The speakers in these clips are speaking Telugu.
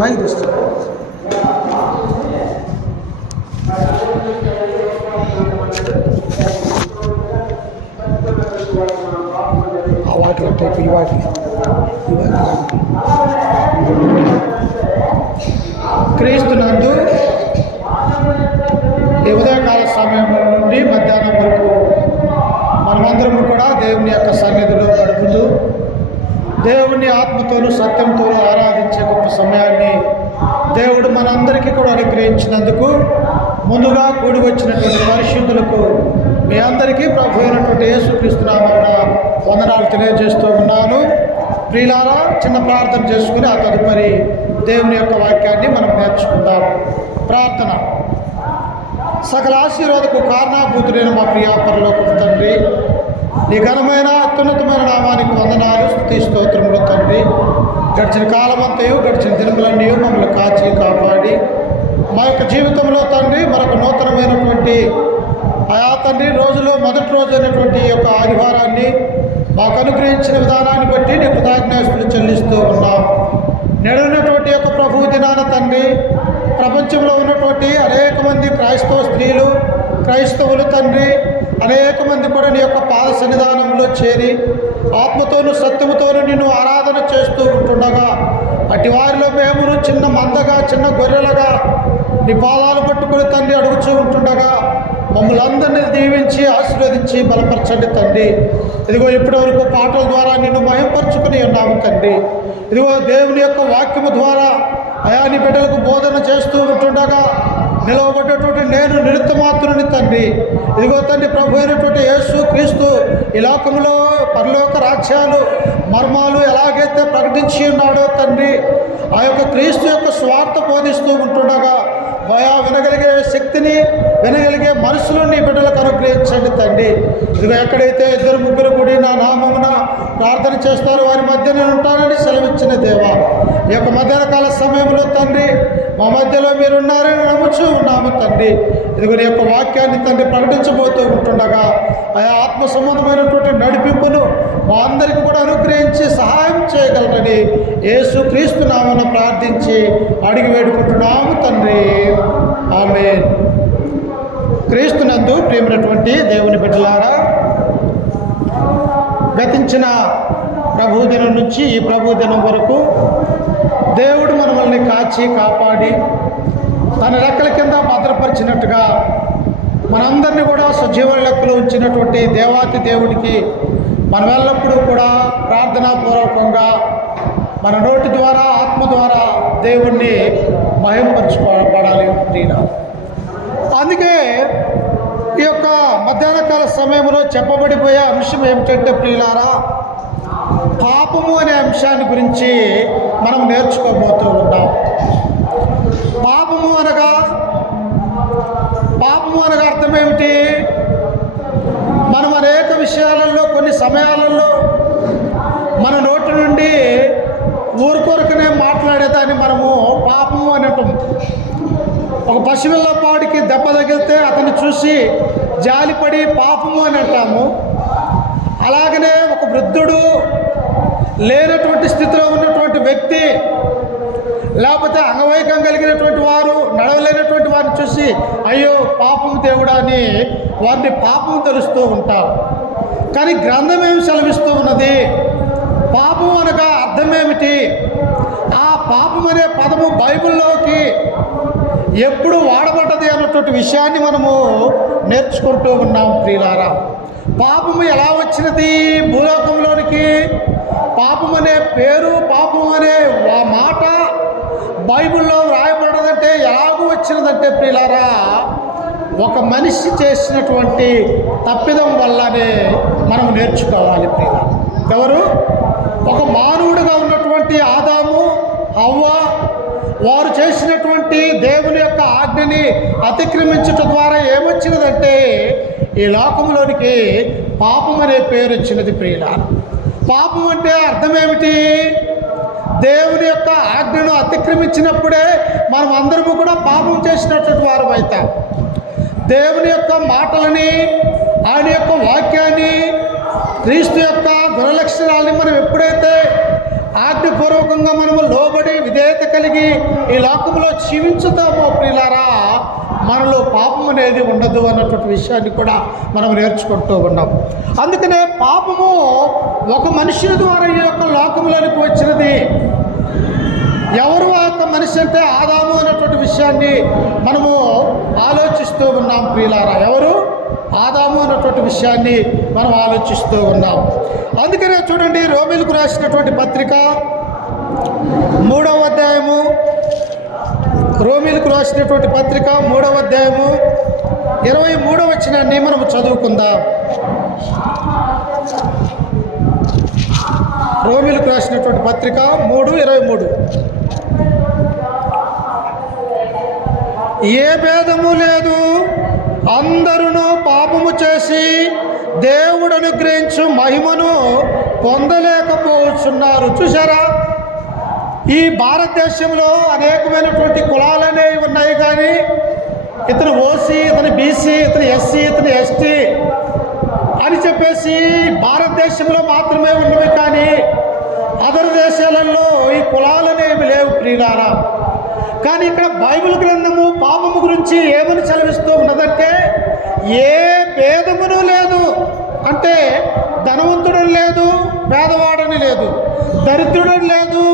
పైకి తీస్తాం. ఆ వాటిలో టైప్ ఈ వాటి క్రీస్తునందు ఈ ఉదయకాల సమయం నుండి మధ్యాహ్నం వరకు మనమందరము కూడా దేవుని యొక్క సన్నిధిలో గడుపుతూ దేవుని ఆత్మతోనూ సత్యంతోనూ ఆరాధించే గొప్ప సమయాన్ని దేవుడు మనందరికీ కూడా అనుగ్రహించినందుకు ముందుగా కూడి వచ్చినటువంటి పరిశుద్ధులకు మీ అందరికీ ప్రభు అయినటువంటి యేసుక్రీస్తు నామమున వందనాలు తెలియజేస్తూ ఉన్నాను. ప్రియులారా, చిన్న ప్రార్థన చేసుకుని ఆ తదుపరి దేవుని యొక్క వాక్యాన్ని మనం నేర్చుకుందాం. ప్రార్థన. సకల ఆశీర్వాదకు కారణాభూతుడైన మా ప్రియ పరలోకపు తండ్రి, నీ ఘనమైన అత్యున్నతమైన నామానికి వందనాలు, స్తుతి స్తోత్రములు తండ్రి. గడిచిన కాలమంతయు గడిచిన దినములన్నీ మమ్మల్ని కాచి కాపాడి మా యొక్క జీవితంలో తండ్రి మరొక నూతనమైనటువంటి ఆయా తండ్రి రోజులో మొదటి రోజు అయినటువంటి యొక్క ఆదివారాన్ని మాకు అనుగ్రహించిన విధానాన్ని బట్టి నీ కృతజ్ఞతలు చెల్లిస్తూ ఉన్నాం. నెడనటువంటి యొక్క ప్రభువు దినాన తండ్రి ప్రపంచంలో ఉన్నటువంటి అనేక మంది క్రైస్తవ స్త్రీలు క్రైస్తవులు తండ్రి అనేక మంది కూడా నీ యొక్క పాద సన్నిధానంలో చేరి ఆత్మతోనూ సత్యముతోనూ నిన్ను ఆరాధన చేస్తూ ఉంటుండగా అటు వారిలో మేము చిన్న మందగా చిన్న గొర్రెలుగా నీ పాదాలు పట్టుకుని తండ్రి అడుగుతూ ఉంటుండగా మమ్మల్ని అందరినీ దీవించి ఆశీర్వదించి బలపరచండి తండ్రి. ఇదిగో ఇప్పటి వరకు పాటల ద్వారా నిన్ను మహింపరుచుకుని ఉన్నాము తండ్రి. ఇదిగో దేవుని యొక్క వాక్యము ద్వారా అయా నీ బిడ్డలకు బోధన చేస్తూ ఉంటుండగా నిలవబడ్డటువంటి నేను నిరుత్తమాత్రుని తండ్రి. ఇదిగో తండ్రి ప్రభు అయినటువంటి యేసు క్రీస్తు ఈ లోకంలో పరలోక రాజ్యాలు మర్మాలు ఎలాగైతే ప్రకటించి ఉన్నాడో తండ్రి, ఆ యొక్క క్రీస్తు యొక్క స్వార్థ బోధిస్తూ ఉంటుండగా వినగలిగే శక్తిని వినగలిగే మనసులో నీ బిడ్డలకు అనుగ్రహించండి తండ్రి. ఇదిగో ఎక్కడైతే ఇద్దరు ముగ్గురు కూడి నా నామమున ప్రార్థన చేస్తారో వారి మధ్య నేను ఉంటానని సెలవిచ్చిన దేవా, ఈ యొక్క మధ్యాహ్న కాల సమయంలో తండ్రి మా మధ్యలో మీరున్నారని నమ్ముచూ ఉన్నాము తండ్రి. ఇదిగో నీ యొక్క వాక్యాన్ని తండ్రి ప్రకటించబోతూ ఉంటుండగా ఆయా ఆత్మ సంబంధమైనటువంటి నడిపింపును మా అందరికీ కూడా అనుగ్రహించి సహాయం చేయగలరని యేసు క్రీస్తు నామమున ప్రార్థించి అడిగి వేడుకుంటున్నాము తండ్రి. ఆమేన్. క్రీస్తునందు ప్రియమైనటువంటి దేవుని బిడ్డలారా, గతించిన ప్రభుదినం నుంచి ఈ ప్రభుదినం వరకు దేవుడు మనల్ని కాచి కాపాడి తన రెక్కల కింద భద్రపరిచినట్టుగా మనందరినీ కూడా సజీవ లెక్కలో ఉంచినటువంటి దేవాతి దేవుడికి మనం ఎల్లప్పుడూ కూడా ప్రార్థనాపూర్వకంగా మన నోటి ద్వారా ఆత్మ ద్వారా దేవుణ్ణి మహింపరచుకోబడాలి ప్రియుల. అందుకే ఈ యొక్క మధ్యాహ్న కాల సమయంలో చెప్పబడిపోయే అంశం ఏమిటంటే ప్రియులారా, పాపము అనే అంశాన్ని గురించి మనం నేర్చుకోబోతూ ఉంటాం. పాపము అనగా అర్థం ఏమిటి? మనం అనేక విషయాలలో కొన్ని సమయాలలో మన నోటి నుండి ఊరుకొరకనే మాట్లాడేదాన్ని మనము పాపము అనటం. ఒక పసిపిల్ల పాడికి దెబ్బ తగిలితే అతన్ని చూసి జాలిపడి పాపము అని అంటాము. అలాగనే ఒక వృద్ధుడు లేనటువంటి స్థితిలో ఉన్నటువంటి వ్యక్తి లేకపోతే అంగవైకం కలిగినటువంటి వారు నడవలేనటువంటి వారిని చూసి అయ్యో పాపం దేవుడా అని వారిని పాపం తెలుస్తూ ఉంటాం. కానీ గ్రంథం ఏమి సెలవిస్తూ ఉన్నది? పాపం అనగా అర్థమేమిటి? ఆ పాపం అనే పదము బైబిల్లోకి ఎప్పుడు వాడబడ్డది అన్నటువంటి విషయాన్ని మనము నేర్చుకుంటూ ఉన్నాం ప్రియులారా. పాపము ఎలా వచ్చినది భూలోకంలోనికి? పాపం అనే పేరు, పాపం అనే మాట బైబిల్లో రాయబడ్డదంటే ఎలాగూ వచ్చినదంటే ప్రియులారా, ఒక మనిషి చేసినటువంటి తప్పిదం వల్లనే మనం నేర్చుకోవాలి ప్రియులారా. ఎవరు? ఒక మానవుడిగా ఉన్నటువంటి ఆదాము హవ్వ వారు చేసినటువంటి దేవుని యొక్క ఆజ్ఞని అతిక్రమించటం ద్వారా ఏమొచ్చినదంటే ఈ లోకంలోనికి పాపం అనే పేరు వచ్చినది ప్రియులారా. పాపం అంటే అర్థమేమిటి? దేవుని యొక్క ఆజ్ఞను అతిక్రమించినప్పుడే మనం అందరము కూడా పాపం చేసినటువంటి వారు అవుతాం. దేవుని యొక్క మాటలని, ఆయన యొక్క వాక్యాన్ని, క్రీస్తు యొక్క గుణలక్షణాలని మనం ఎప్పుడైతే ఆజ్ఞపూర్వకంగా మనము లోబడి విధేయత కలిగి ఈ లోకంలో జీవించుతామో ప్రియులారా, మనలో పాపం అనేది ఉండదు అన్నటువంటి విషయాన్ని కూడా మనం నేర్చుకుంటూ ఉన్నాం. అందుకనే పాపము ఒక మనుషుని ద్వారా ఈ యొక్క లోకంలోనికి వచ్చినది. ఎవరు ఆ యొక్క మనిషి అంటే ఆదాము అన్నటువంటి విషయాన్ని మనము ఆలోచిస్తూ ఉన్నాం ప్రియులారా. ఎవరు? ఆదాము అన్నటువంటి విషయాన్ని మనం ఆలోచిస్తూ ఉన్నాం. అందుకనే చూడండి, రోమీలకు రాసినటువంటి పత్రిక 3వ అధ్యాయము, రోమీలకు రాసినటువంటి పత్రిక 3వ అధ్యాయము 23వ వచనాన్ని మనము చదువుకుందాం. రోమీలకు రాసినటువంటి పత్రిక 3:23. ఏ భేదము లేదు, అందరూ పాపము చేసి దేవుడు అనుగ్రహించు మహిమను పొందలేకపోతున్నారు. చూసారా, ఈ భారతదేశంలో అనేకమైనటువంటి కులాలు అనేవి ఉన్నాయి, కానీ ఇతను ఓసీ, ఇతను బీసీ, ఇతను ఎస్సీ, ఇతను ఎస్టీ అని చెప్పేసి భారతదేశంలో మాత్రమే ఉన్నవి, కానీ అదర్ దేశాలలో ఈ కులాలు అనేవి లేవు ప్రియులారా. కానీ ఇక్కడ బైబిల్ గ్రంథము పాపము గురించి ఏమని సెలవిస్తూ ఉన్నదంటే, ఏ భేదమును లేదు. అంటే ధనవంతుడని లేదు, పేదవాడని లేదు, దరిద్రుడని లేదు,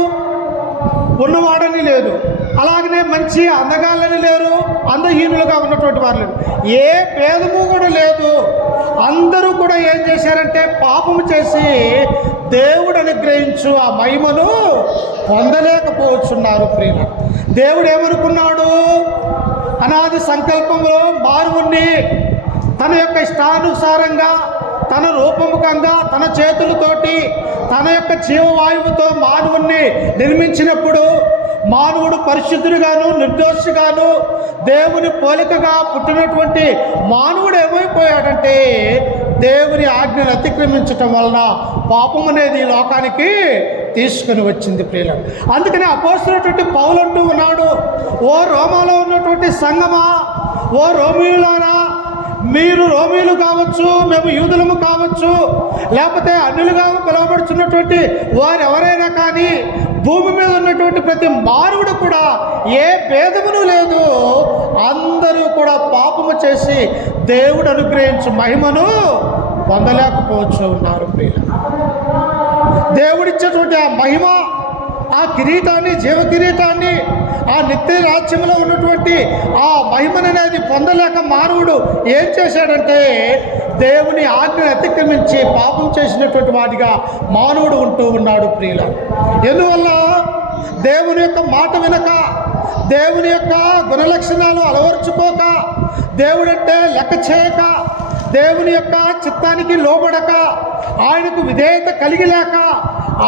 ఉన్నవాడని లేదు, అలాగనే మంచి అందగాళ్ళని లేరు, అందహీనులుగా ఉన్నటువంటి వారు లేరు. ఏ భేదము కూడా లేదు. అందరూ కూడా ఏం చేశారంటే పాపము చేసి దేవుడు అనుగ్రహించు ఆ మహిమను పొందలేకపోతున్నారు ప్రియుల. దేవుడు ఏమనుకున్నాడు? అనాది సంకల్పంలో మానవుణ్ణి తన యొక్క ఇష్టానుసారంగా, తన రూపముఖంగా, తన చేతులతోటి, తన యొక్క జీవవాయువుతో మానవుణ్ణి నిర్మించినప్పుడు మానవుడు పరిశుద్ధుడిగాను నిర్దోషిగాను దేవుని పోలికగా పుట్టినటువంటి మానవుడు ఏమైపోయాడంటే, దేవుని ఆజ్ఞను అతిక్రమించటం వలన పాపం అనేది ఈ లోకానికి తీసుకుని వచ్చింది ప్రియులను. అందుకని అపోస్తలుడైనటువంటి పౌలు అంటూ ఉన్నాడు, ఓ రోమాలో ఉన్నటువంటి సంఘమా, ఓ రోమీయులారా, మీరు రోమీలు కావచ్చు, మేము యూదులము కావచ్చు, లేకపోతే అన్యులుగా పిలువబడుతున్నటువంటి వారు ఎవరైనా కానీ భూమి మీద ఉన్నటువంటి ప్రతి మానవుడు కూడా ఏ భేదమును లేదు, అందరూ కూడా పాపము చేసి దేవుడు అనుగ్రహించు మహిమను పొందలేకపోవచ్చు ఉన్నారు ప్రియులు. దేవుడిచ్చేటువంటి ఆ మహిమ, ఆ కిరీటాన్ని, జీవ కిరీటాన్ని, ఆ నిత్య రాజ్యంలో ఉన్నటువంటి ఆ మహిమననేది పొందలేక మానవుడు ఏం చేశాడంటే దేవుని ఆజ్ఞను అతిక్రమించి పాపం చేసినటువంటి వాడిగా మానవుడు ఉంటూ ఉన్నాడు ప్రియుల. ఎందువల్ల? దేవుని యొక్క మాట వినక, దేవుని యొక్క గుణలక్షణాలు అలవర్చుకోక, దేవుడంటే లెక్క చేయక, దేవుని యొక్క చిత్తానికి లోబడక, ఆయనకు విధేయత కలిగి లేక,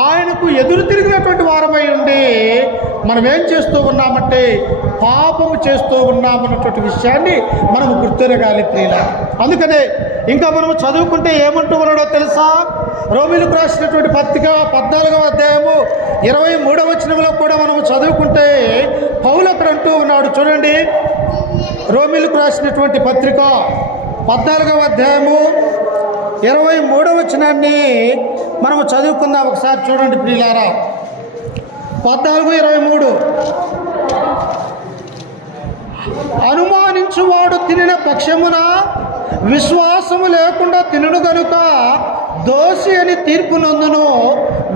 ఆయనకు ఎదురు తిరిగినటువంటి వారమై ఉండి మనం ఏం చేస్తూ ఉన్నామంటే పాపము చేస్తూ ఉన్నామన్నటువంటి విషయాన్ని మనం గుర్తిరగాలి ప్రియుల. అందుకనే ఇంకా మనం చదువుకుంటే ఏమంటూ ఉన్నాడో తెలుసా? రోమీలకు రాసినటువంటి పత్రిక 14వ అధ్యాయము 23వ వచనంలో కూడా మనం చదువుకుంటే పౌలు అక్కడ అంటూ ఉన్నాడు. చూడండి, రోమీలకు రాసినటువంటి పత్రిక 14వ అధ్యాయము 23వ వచనాన్ని మనం చదువుకుందాం. ఒకసారి చూడండి ప్రియులారా, 14:23. అనుమానించువాడు తినిన పక్షమున విశ్వాసము లేకుండా తినుడు గనుక దోషి అని తీర్పు నందును.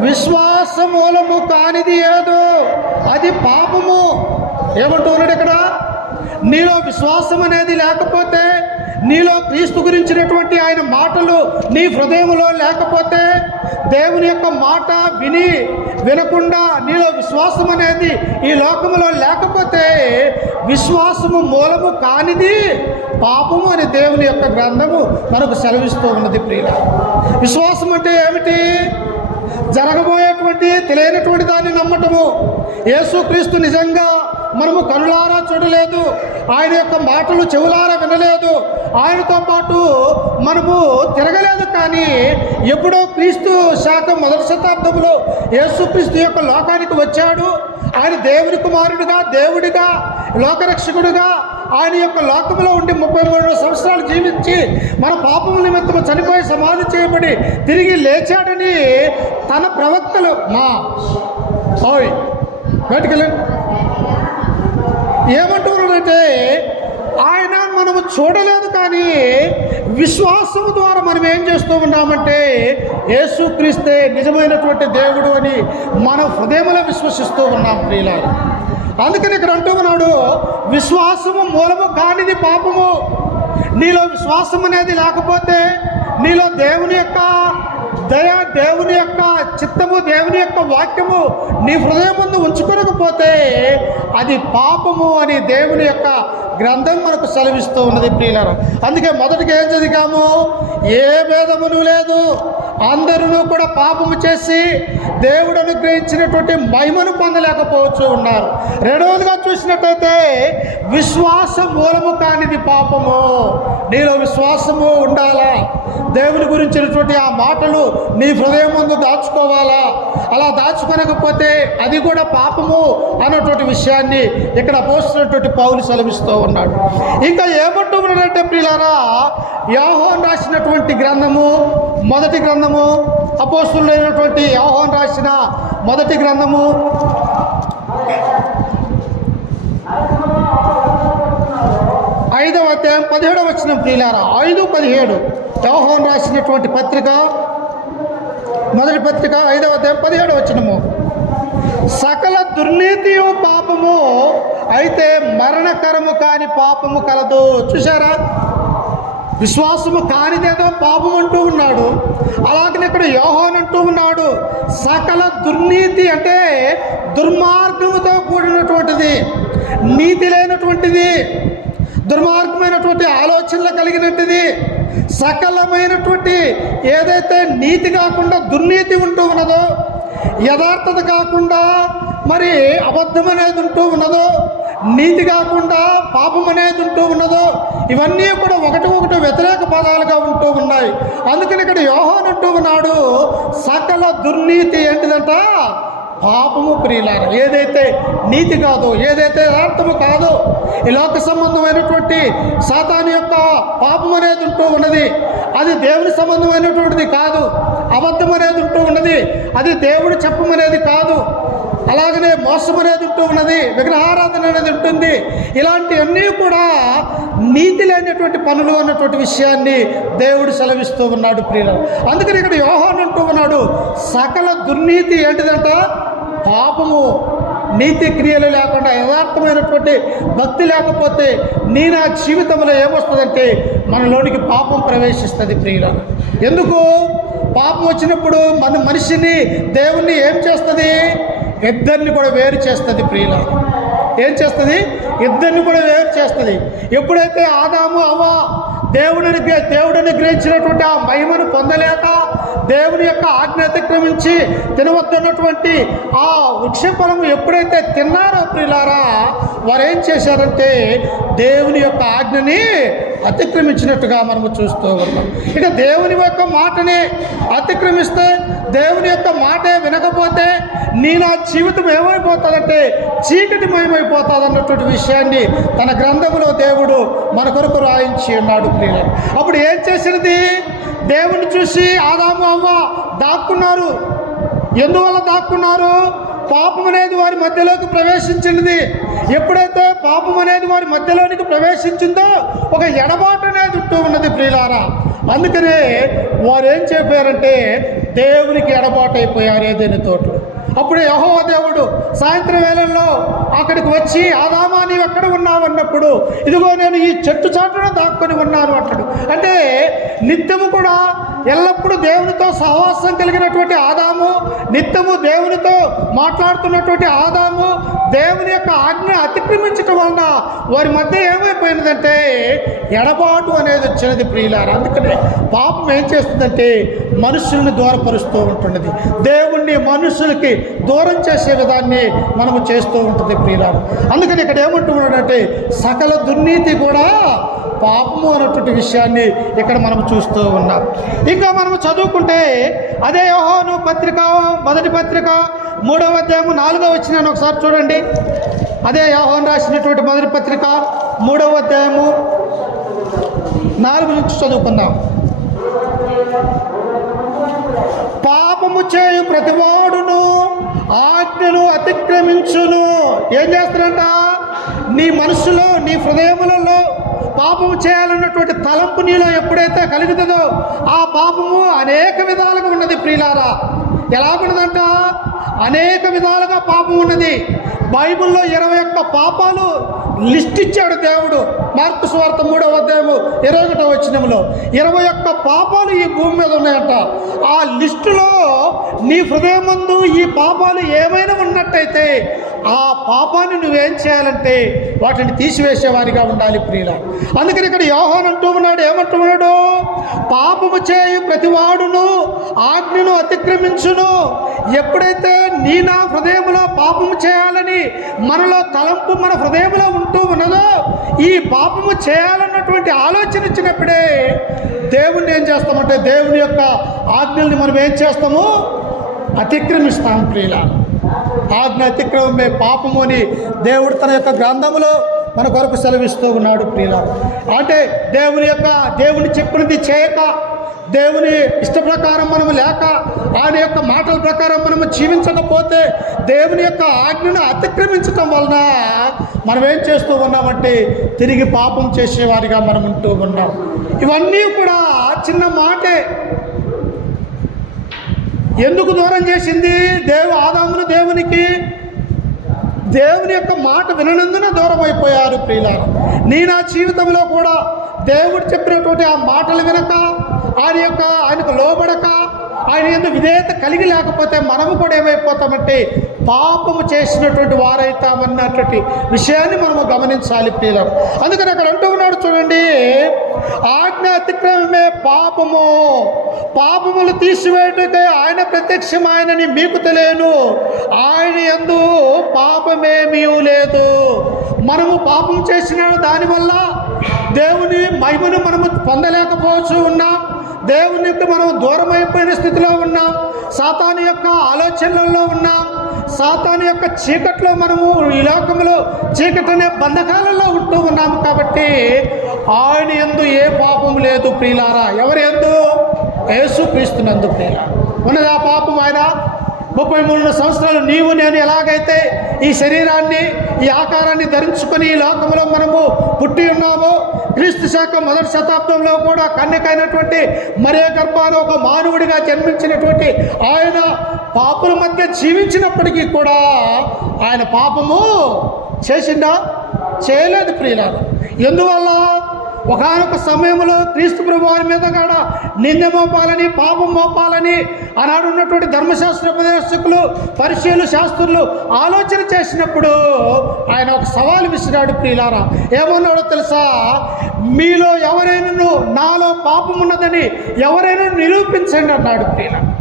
విశ్వాస మూలము కానిది ఏదో అది పాపము. ఏమంటూ ఉన్నాడు ఇక్కడ? నీలో విశ్వాసం అనేది లేకపోతే, నీలో క్రీస్తు గురించినటువంటి ఆయన మాటలు నీ హృదయంలో లేకపోతే, దేవుని యొక్క మాట వినకుండా నీలో విశ్వాసం అనేది ఈ లోకంలో లేకపోతే, విశ్వాసము మూలము కానిది పాపము అని దేవుని యొక్క గ్రంథము మనకు సెలవిస్తూ ఉన్నది ప్రియుల. విశ్వాసం అంటే ఏమిటి? జరగబోయేటువంటి తెలియనటువంటి దాన్ని నమ్మటము. యేసుక్రీస్తు నిజంగా మనము కనులారా చూడలేదు, ఆయన యొక్క మాటలు చెవులారా వినలేదు, ఆయనతో పాటు మనము తిరగలేదు. కానీ ఎప్పుడో క్రీస్తు శాఖ మొదటి శతాబ్దంలో యేసుక్రీస్తు యొక్క లోకానికి వచ్చాడు. ఆయన దేవుని కుమారుడిగా, దేవుడిగా, లోకరక్షకుడిగా ఆయన యొక్క లోకంలో ఉండి 33 సంవత్సరాలు జీవించి మన పాపముల నిమిత్తము చనిపోయి సమాధి చేయబడి తిరిగి లేచాడని తన ప్రవక్తలు బయటకెళ్ళండి ఏమంటున్నాడంటే, ఆయన మనము చూడలేదు కానీ విశ్వాసము ద్వారా మనం ఏం చేస్తూ ఉన్నామంటే యేసుక్రీస్తే నిజమైనటువంటి దేవుడు అని మన హృదయంలో విశ్వసిస్తూ ఉన్నాం ప్రియులారా. అందుకని ఇక్కడ అంటూ ఉన్నాడు, విశ్వాసము మూలము కానిది పాపము. నీలో విశ్వాసం అనేది లేకపోతే, నీలో దేవుని యొక్క దయ, దేవుని యొక్క చిత్తము, దేవుని యొక్క వాక్యము నీ హృదయం ముందు ఉంచుకోకపోతే అది పాపము అని దేవుని యొక్క గ్రంథం మనకు సెలవిస్తూ ఉన్నది ప్రియులారా. అందుకే మొదటిగా ఏం చదివాము, ఏ భేదమును లేదు, అందరూ కూడా పాపము చేసి దేవుడు అనుగ్రహించినటువంటి మహిమను పొందలేకపోవచ్చు ఉన్నారు. రెండవదిగా చూసినట్టయితే విశ్వాస మూలము కానిది పాపము. నీలో విశ్వాసము ఉండాలా, దేవుని గురించినటువంటి ఆ మాటలు నీ హృదయం ముందు దాచుకోవాలా. అలా దాచుకోనకపోతే అది కూడా పాపము అన్నటువంటి విషయాన్ని ఇక్కడ అపోస్తలుడైనటువంటి పౌలు సెలవిస్తూ ఉన్నాడు. ఇంకా ఏమంటూ ఉన్నాడంటే ప్రియులారా, యోహాను రాసినటువంటి గ్రంథము, మొదటి గ్రంథము, అపోస్తలుడైనటువంటి యోహాను రాసిన మొదటి గ్రంథము 5వ అధ్యాయం 17వ వచనం ప్రియులారా. 5:17 యోహాను రాసినటువంటి పత్రిక, మొదటి పత్రిక 5వ అధ్యాయం 17వ వచనము, సకల దుర్నీతియు పాపము, అయితే మరణకరము కాని పాపము కలదు. చూసారా, విశ్వాసము కానిదేదో పాపం అంటూ ఉన్నాడు. అలాగనే ఇక్కడ యోహాను అంటూ ఉన్నాడు, సకల దుర్నీతి అంటే దుర్మార్గముతో కూడినటువంటిది, నీతి లేనటువంటిది, దుర్మార్గమైనటువంటి ఆలోచనలు కలిగినటువంటిది, సకలమైనటువంటి ఏదైతే నీతి కాకుండా దుర్నీతి ఉంటూ ఉన్నదో, యథార్థత కాకుండా మరి అబద్ధం అనేది ఉంటూ ఉన్నదో, నీతి కాకుండా పాపం అనేది ఉంటూ ఉన్నదో, ఇవన్నీ కూడా ఒకటి వ్యతిరేక పదాలుగా ఉంటూ ఉన్నాయి. అందుకని ఇక్కడ యోహాను అంటూ ఉన్నాడు, సకల దుర్నీతి ఏంటిదంట పాపము ప్రియులారా. ఏదైతే నీతి కాదో, ఏదైతే యథార్థము కాదో, ఈ లోక సంబంధమైనటువంటి సాతాను యొక్క పాపం అనేది ఉంటూ ఉన్నది, అది దేవుని సంబంధమైనటువంటిది కాదు. అబద్ధం అనేది ఉంటూ ఉన్నది, అది దేవుడు చెప్పమనేది కాదు. అలాగనే మోసం అనేది ఉంటూ ఉన్నది, విగ్రహారాధన అనేది ఉంటుంది. ఇలాంటివన్నీ కూడా నీతి లేనటువంటి పనులు అన్నటువంటి విషయాన్ని దేవుడు సెలవిస్తూ ఉన్నాడు ప్రియులారా. అందుకని ఇక్కడ యోహాను అంటూ ఉన్నాడు, సకల దుర్నీతి ఏంటిదంట పాపము. నీతి క్రియలు లేకుండా, యథార్థమైనటువంటి భక్తి లేకపోతే నా జీవితంలో ఏమొస్తుందంటే మనలోనికి పాపం ప్రవేశిస్తుంది ప్రియులారా. ఎందుకు? పాపం వచ్చినప్పుడు మన మనిషిని, దేవుణ్ణి ఏం చేస్తుంది? ఇద్దరిని కూడా వేరు చేస్తుంది ప్రియులారా. ఏం చేస్తుంది? ఇద్దరిని కూడా వేరు చేస్తుంది. ఎప్పుడైతే ఆదాము అవ్వ దేవుడిని గ్రహించినటువంటి ఆ మహిమను పొందలేక దేవుని యొక్క ఆజ్ఞ అతిక్రమించి తినవద్దన్నటువంటి ఆ వృక్షఫలము ఎప్పుడైతే తిన్నారో ప్రియులారా, వారు ఏం చేశారంటే దేవుని యొక్క ఆజ్ఞని అతిక్రమించినట్టుగా మనము చూస్తూ ఉన్నాం. ఇక దేవుని యొక్క మాటని అతిక్రమిస్తే, దేవుని యొక్క మాటే వినకపోతే నా జీవితం ఏమైపోతుందంటే చీకటిమయమైపోతుంది అన్నటువంటి విషయాన్ని తన గ్రంథంలో దేవుడు మన కొరకు రాయించి ఉన్నాడు ప్రియులారా. అప్పుడు ఏం చేసినది? దేవుని చూసి ఆదాము అవ్వ దాక్కున్నారు. ఎందువల్ల దాక్కున్నారు? పాపం అనేది వారి మధ్యలోకి ప్రవేశించినది. ఎప్పుడైతే పాపం అనేది వారి మధ్యలోనికి ప్రవేశించిందో ఒక ఎడబాటు అనేది ఉంటూ ఉన్నది ప్రియులారా. అందుకనే వారు ఏం చెప్పారంటే దేవునికి ఎడబాటు అయిపోయారు ఏదైనా తోటలో. అప్పుడు యెహోవా దేవుడు సాయంత్రం వేళల్లో అక్కడికి వచ్చి, ఆదామా నీవు ఎక్కడ ఉన్నావు అన్నప్పుడు, ఇదిగో నేను ఈ చెట్టు చాటున దాక్కొని ఉన్నాను అంటాడు. అంటే నిత్యము కూడా ఎల్లప్పుడూ దేవునితో సహవాసం కలిగినటువంటి ఆదాము, నిత్యము దేవునితో మాట్లాడుతున్నటువంటి ఆదాము, దేవుని యొక్క ఆజ్ఞ అతిక్రమించటం వలన వారి మధ్య ఏమైపోయినదంటే ఎడబాటు అనేది వచ్చినది ప్రియులారా. అందుకనే పాపం ఏం చేస్తుందంటే మనుషుల్ని దూరపరుస్తూ ఉంటున్నది, దేవుణ్ణి మనుషులకి దూరం చేసే విధాన్ని మనము చేస్తూ ఉంటుంది ప్రియులారా. అందుకని ఇక్కడ ఏమంటున్నాడంటే సకల దుర్నీతి కూడా పాపము అన్నటువంటి విషయాన్ని ఇక్కడ మనం చూస్తూ ఉన్నాం. ఇంకా మనం చదువుకుంటే అదే యోహాను పత్రిక, మొదటి పత్రిక 3వ అధ్యాయము 4వ వచనాన్ని ఒకసారి చూడండి. అదే యోహాను రాసినటువంటి మొదటి పత్రిక 3వ అధ్యాయము 4 నుంచి చదువుకుందాం. పాపము చేయు ప్రతివాడును ఆజ్ఞను అతిక్రమించును. ఏం చేస్తారంట? నీ మనసులో, నీ హృదయములలో పాపము చేయాలన్నటువంటి తలంపు నీలో ఎప్పుడైతే కలుగుతుందో ఆ పాపము అనేక విధాలుగా ఉన్నది ప్రియులారా. ఎలాగున్నదంట? అనేక విధాలుగా పాపం ఉన్నది. బైబిల్లో 21 పాపాలు లిస్ట్ ఇచ్చాడు దేవుడు. మార్కు సువార్త 3వ అధ్యాయము 21వ వచనంలో 21 పాపాలు ఈ భూమి మీద ఉన్నాయంట. ఆ లిస్టులో నీ హృదయమందు ఈ పాపాలు ఏమైనా ఉన్నట్టయితే ఆ పాపాన్ని నువ్వేం చేయాలంటే వాటిని తీసివేసేవారిగా ఉండాలి ప్రియుల. అందుకని ఇక్కడ యోహాను అంటూ ఉన్నాడు, ఏమంటూ ఉన్నాడు? పాపము చేయు ప్రతివాడును ఆజ్ఞను అతిక్రమించును. ఎప్పుడైతే నా హృదయంలో పాపము చేయాలని మనలో తలంపు మన హృదయంలో ఉంటూ ఉన్నదో ఈ పాపము చేయాలన్నటువంటి ఆలోచన వచ్చినప్పుడే దేవుణ్ణి ఏం చేస్తామంటే దేవుని యొక్క ఆజ్ఞల్ని మనం ఏం చేస్తాము? అతిక్రమిస్తాం ప్రియుల. ఆజ్ఞ అతిక్రమమే పాపము అని దేవుడు తన యొక్క గ్రంథంలో మన కొరకు సెలవిస్తూ ఉన్నాడు ప్రియుల. అంటే దేవుని చెప్పినది చేయక, దేవుని ఇష్ట ప్రకారం మనము లేక, ఆయన యొక్క మాటల ప్రకారం మనము జీవించకపోతే దేవుని యొక్క ఆజ్ఞను అతిక్రమించటం వలన మనం ఏం చేస్తూ ఉన్నామంటే తిరిగి పాపం చేసేవారిగా మనం ఉంటూ ఉన్నాం. ఇవన్నీ కూడా చిన్న మాటే. ఎందుకు దూరం చేసింది ఆదామును దేవునికి? దేవుని యొక్క మాట విననందున దూరం అయిపోయారు ప్రియులారా. నా జీవితంలో కూడా దేవుడు చెప్పినటువంటి ఆ మాటలు వినక, ఆయనకు లోబడక, ఆయన ఎందుకు విధేయత కలిగి లేకపోతే మనము కూడా ఏమైపోతామంటే పాపము చేసినటువంటి వారైతామన్నటువంటి విషయాన్ని మనము గమనించాలి ప్రియులారా. అందుకని అక్కడ అంటూ ఉన్నాడు చూడండి, ఆజ్ఞ అతిక్రమమే పాపము, పాపములు తీసివేయటకే ఆయన ప్రత్యక్షమాయనని మీకు తెలియను, ఆయన యందు పాపమేమీ లేదు. మనము పాపం చేసిన దానివల్ల దేవుని మహిమను మనము పొందలేకపోవచ్చు ఉన్నాం. దేవునికి మనం దూరం అయిపోయిన స్థితిలో ఉన్నాం. సాతాను యొక్క ఆలోచనలలో ఉన్నాం. సాతాను యొక్క చీకట్లో మనము ఈ లోకంలో చీకటి అనే బంధకాలలో ఉంటూ ఉన్నాము. కాబట్టి ఆయన యందు ఏ పాపం లేదు ప్రియులారా. ఎవరి యందు? యేసుక్రీస్తునందు ప్రియులారా. ఉన్నది ఆ పాపం. ఆయన 33 సంవత్సరాలు నీవు నేను ఎలాగైతే ఈ శరీరాన్ని, ఈ ఆకారాన్ని ధరించుకొని ఈ లోకంలో మనము పుట్టి ఉన్నామో, క్రీస్తు శాఖ 1వ శతాబ్దంలో కూడా కన్యకైనటువంటి మరియ గర్భాన ఒక మానవుడిగా జన్మించినటువంటి ఆయన పాపుల మధ్య జీవించినప్పటికీ కూడా ఆయన పాపము చేసిండా? చేయలేదు ప్రియులారా. ఎందువల్ల? ఒకనొక సమయంలో క్రీస్తు ప్రభు వారి మీద కూడా నింద మోపాలని, పాపం మోపాలని ఆనాడు ఉన్నటువంటి ధర్మశాస్త్ర ఉపదేశకులు, పరిశీలు, శాస్త్రులు ఆలోచన చేసినప్పుడు ఆయన ఒక సవాలు విసిరాడు ప్రియులారా. ఏమన్నాడో తెలుసా? మీలో ఎవరైనా నాలో పాపం ఉన్నదని ఎవరైనా నిరూపించండి అన్నాడు ప్రియులారా.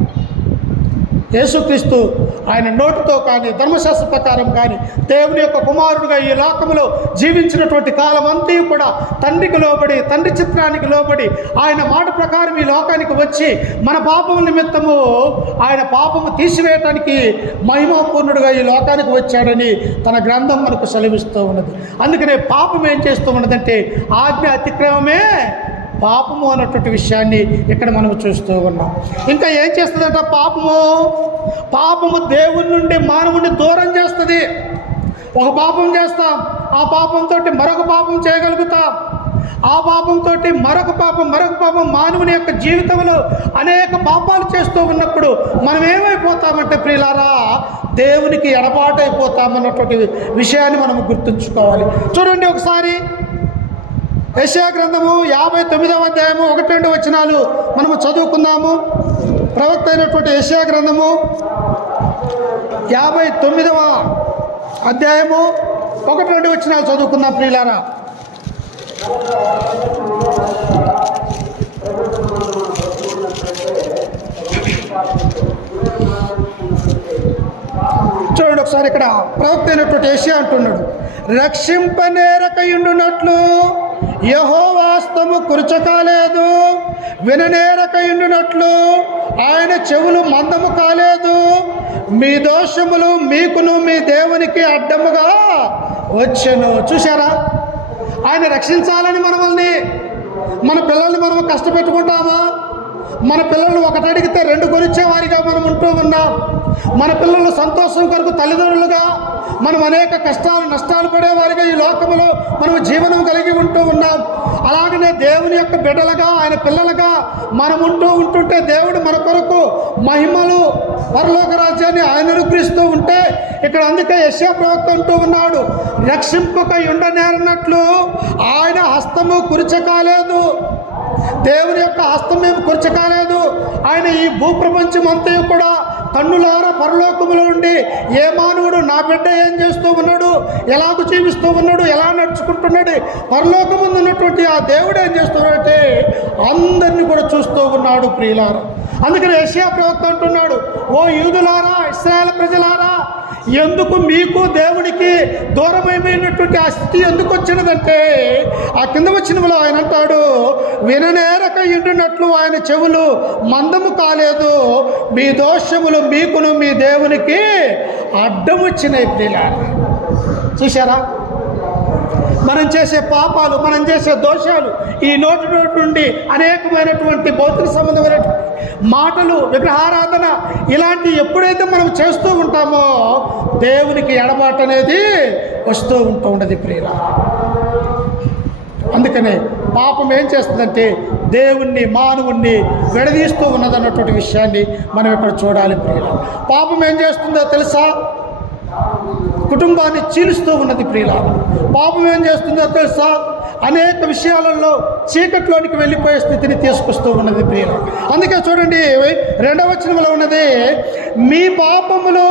యేసుక్రీస్తు ఆయన నోటితో కానీ ధర్మశాస్త్ర ప్రకారం కానీ దేవుని యొక్క కుమారుడుగా ఈ లోకంలో జీవించినటువంటి కాలం అంతా కూడా తండ్రికి లోబడి, తండ్రి చిత్రానికి లోబడి ఆయన మాట ప్రకారం ఈ లోకానికి వచ్చి మన పాపం నిమిత్తము ఆయన పాపము తీసివేయటానికి మహిమాపూర్ణుడుగా ఈ లోకానికి వచ్చాడని తన గ్రంథం మనకు సెలవిస్తూ ఉన్నది. అందుకనే పాపం ఏం చేస్తూ ఉన్నదంటే ఆజ్ఞ అతిక్రమమే పాపము అన్నటువంటి విషయాన్ని ఇక్కడ మనం చూస్తూ ఉన్నాం. ఇంకా ఏం చేస్తుందంట పాపము దేవుని నుండి మానవుని దూరం చేస్తుంది. ఒక పాపం చేస్తాం, ఆ పాపంతో మరొక పాపం చేయగలుగుతాం, ఆ పాపంతో మరొక పాపం మానవుని యొక్క జీవితంలో అనేక పాపాలు చేస్తూ ఉన్నప్పుడు మనం ఏమైపోతామంటే ప్రియులారా, దేవునికి ఎడబాటైపోతామన్నటువంటి విషయాన్ని మనం గుర్తుంచుకోవాలి. చూడండి ఒకసారి యెషయా గ్రంథము 59వ అధ్యాయము 1-2 వచనాలు మనము చదువుకుందాము. ప్రవక్త అయినటువంటి యెషయా గ్రంథము 59వ అధ్యాయము 1-2 వచనాలు చదువుకుందాం ప్రియులారా. చూడండి ఒకసారి ఇక్కడ ప్రవక్త అయినటువంటి యెషయా అంటున్నాడు, రక్షింపనేరకయుండునట్లు యెహోవా హస్తము కురుచకాలేదు, విననేరకయుండునట్లు ఆయన చెవులు మందము కాలేదు, మీ దోషములు మీకును మీ దేవునికి అడ్డముగా వచ్చెను. చూశారా? ఆయన రక్షించాలని మన పిల్లల్ని మనం కష్టపెట్టుకుంటామా? మన పిల్లలు ఒకటి అడిగితే రెండు కొనిచ్చేవారిగా మనం ఉంటూ ఉన్నాం. మన పిల్లలు సంతోషం కొరకు తల్లిదండ్రులుగా మనం అనేక కష్టాలు నష్టాలు పడేవారిగా ఈ లోకంలో మనం జీవనం కలిగి ఉంటూ ఉన్నాం. అలాగనే దేవుని యొక్క బిడ్డలుగా, ఆయన పిల్లలుగా మనం ఉంటుంటే దేవుడు మన కొరకు మహిమలు పరలోక రాజ్యాన్ని ఆయన అనుగ్రహిస్తూ ఉంటే ఇక్కడ అందుకే యెషయా ప్రవక్త అంటూ ఉన్నాడు, రక్షింపక ఉండనేరనట్లు ఆయన హస్తము కురిచకాలేదు. దేవుని యొక్క హస్తం ఏమి కురచకాలేదు. ఆయన ఈ భూప్రపంచం అంతా కూడా కన్నులారా పరలోకములో ఉండి ఏ మానవుడు నా బిడ్డ ఏం చేస్తూ ఉన్నాడు, ఎలాగ జీవిస్తూ ఉన్నాడు, ఎలా నడుచుకుంటున్నాడు, పరలోకముందు ఉన్నటువంటి ఆ దేవుడు ఏం చేస్తున్నాడంటే అందరినీ కూడా చూస్తూ ఉన్నాడు ప్రియులారా. అందుకని యెషయా ప్రవక్త అంటున్నాడు, ఓ యూదులారా, ఇశ్రాయేలు ప్రజలారా, ఎందుకు మీకు దేవునికి దూరమైనటువంటి ఆ స్థితి ఎందుకు వచ్చినదంటే ఆ కింద వచ్చినలో ఆయన అంటాడు, విననేరక ఇంటున్నట్లు ఆయన చెవులు మందము కాలేదు, మీ దోషములు మీకును మీ దేవునికి అడ్డం వచ్చినాయి ప్రియులారా. చూశారా, మనం చేసే పాపాలు, మనం చేసే దోషాలు, ఈ నోటి నుండి అనేకమైనటువంటి భౌతిక సంబంధమైనటువంటి మాటలు, విగ్రహారాధన, ఇలాంటి ఎప్పుడైతే మనం చేస్తూ ఉంటామో దేవునికి ఎడబాటు అనేది వస్తూ ఉన్నది ప్రియుల. అందుకనే పాపం ఏం చేస్తుందంటే దేవుణ్ణి మానవుణ్ణి విడదీస్తూ ఉన్నదన్నటువంటి విషయాన్ని మనం ఇక్కడ చూడాలి ప్రియుల. పాపం ఏం చేస్తుందో తెలుసా? కుటుంబాన్ని చీలుస్తూ ఉన్నది ప్రియులారా. పాపం ఏం చేస్తుందో తెలుసా? అనేక విషయాలలో చీకట్లోనికి వెళ్ళిపోయే స్థితిని తీసుకొస్తూ ఉన్నది ప్రియులారా. అందుకే చూడండి 2వ వచనంలో ఉన్నది, మీ పాపములు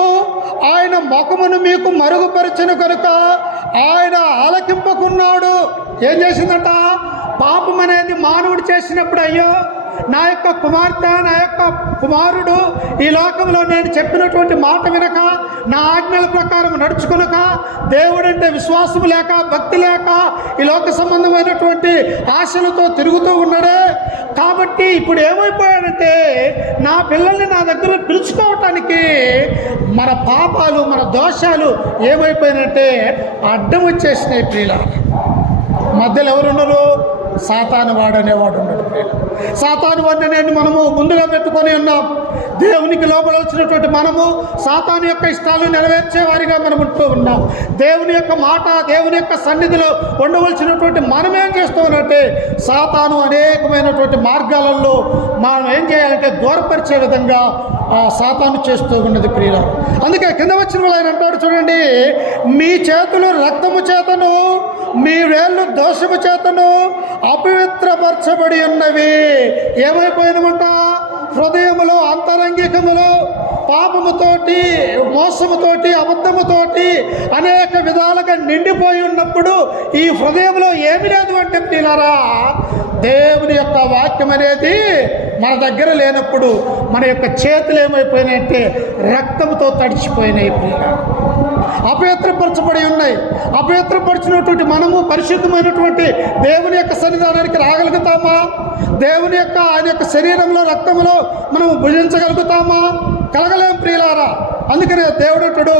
ఆయన ముఖమును మీకు మరుగుపరచను కనుక ఆయన ఆలకింపకున్నాడు. ఏం చేసిందట? పాపం అనేది మానవుడు చేసినప్పుడు, అయ్యో నా యొక్క కుమార్తె, నా యొక్క కుమారుడు ఈ లోకంలో నేను చెప్పినటువంటి మాట వినక, నా ఆజ్ఞల ప్రకారం నడుచుకునక, దేవుడంటే విశ్వాసం లేక, భక్తి లేక, ఈ లోక సంబంధమైనటువంటి ఆశలతో తిరుగుతూ ఉన్నాడే. కాబట్టి ఇప్పుడు ఏమైపోయాడంటే నా పిల్లల్ని నా దగ్గర పిలుచుకోవటానికి మన పాపాలు, మన దోషాలు ఏమైపోయినట్టే అడ్డం వచ్చేసినాయి ప్రియులారా. మధ్యలో ఎవరున్నారు? సాతాను వాడు అనేవాడు ఉన్నాడు. సాతాను వాడిని నేను మనము ముందుగా పెట్టుకొని ఉన్నాం. దేవునికి లోపడాల్సినటువంటి మనము సాతాను యొక్క ఇష్టాలు నెరవేర్చే వారిగా మనం ఉంటూ ఉన్నాం. దేవుని యొక్క మాట, దేవుని యొక్క సన్నిధిలో ఉండవలసినటువంటి మనం ఏం చేస్తూ ఉన్నట్టే సాతాను అనేకమైనటువంటి మార్గాలలో మనం ఏం చేయాలంటే దూరపరిచే విధంగా ఆ సాతాను చేస్తూ ఉన్నది ప్రియులారా. అందుకే కింద వచ్చిన ఆయన అంటాడు చూడండి, మీ చేతులు రక్తము చేతను మీ వేళ్ళు దోషము చేతను అపవిత్రపరచబడి ఉన్నవి. ఏమైపోయినమంట? హృదయములో, అంతరంగికములో పాపముతోటి, మోసముతోటి, అబద్ధముతోటి అనేక విధాలుగా నిండిపోయి ఉన్నప్పుడు ఈ హృదయంలో ఏమి లేదు అంటే ప్రియులారా, దేవుని యొక్క వాక్యం అనేది మన దగ్గర లేనప్పుడు మన యొక్క చేతులు ఏమైపోయినాయంటే రక్తంతో తడిచిపోయినాయి ప్రియులారా. అపవిత్రపరచబడి ఉన్నాయి. అపవిత్రపరిచినటువంటి మనము పరిశుద్ధమైనటువంటి దేవుని యొక్క సన్నిధానానికి రాగలుగుతామా? దేవుని యొక్క ఆయన యొక్క శరీరంలో, రక్తంలో మనం భుజించగలుగుతామా? కలగలేం ప్రియులారా. అందుకనే దేవుడు అంటాడు,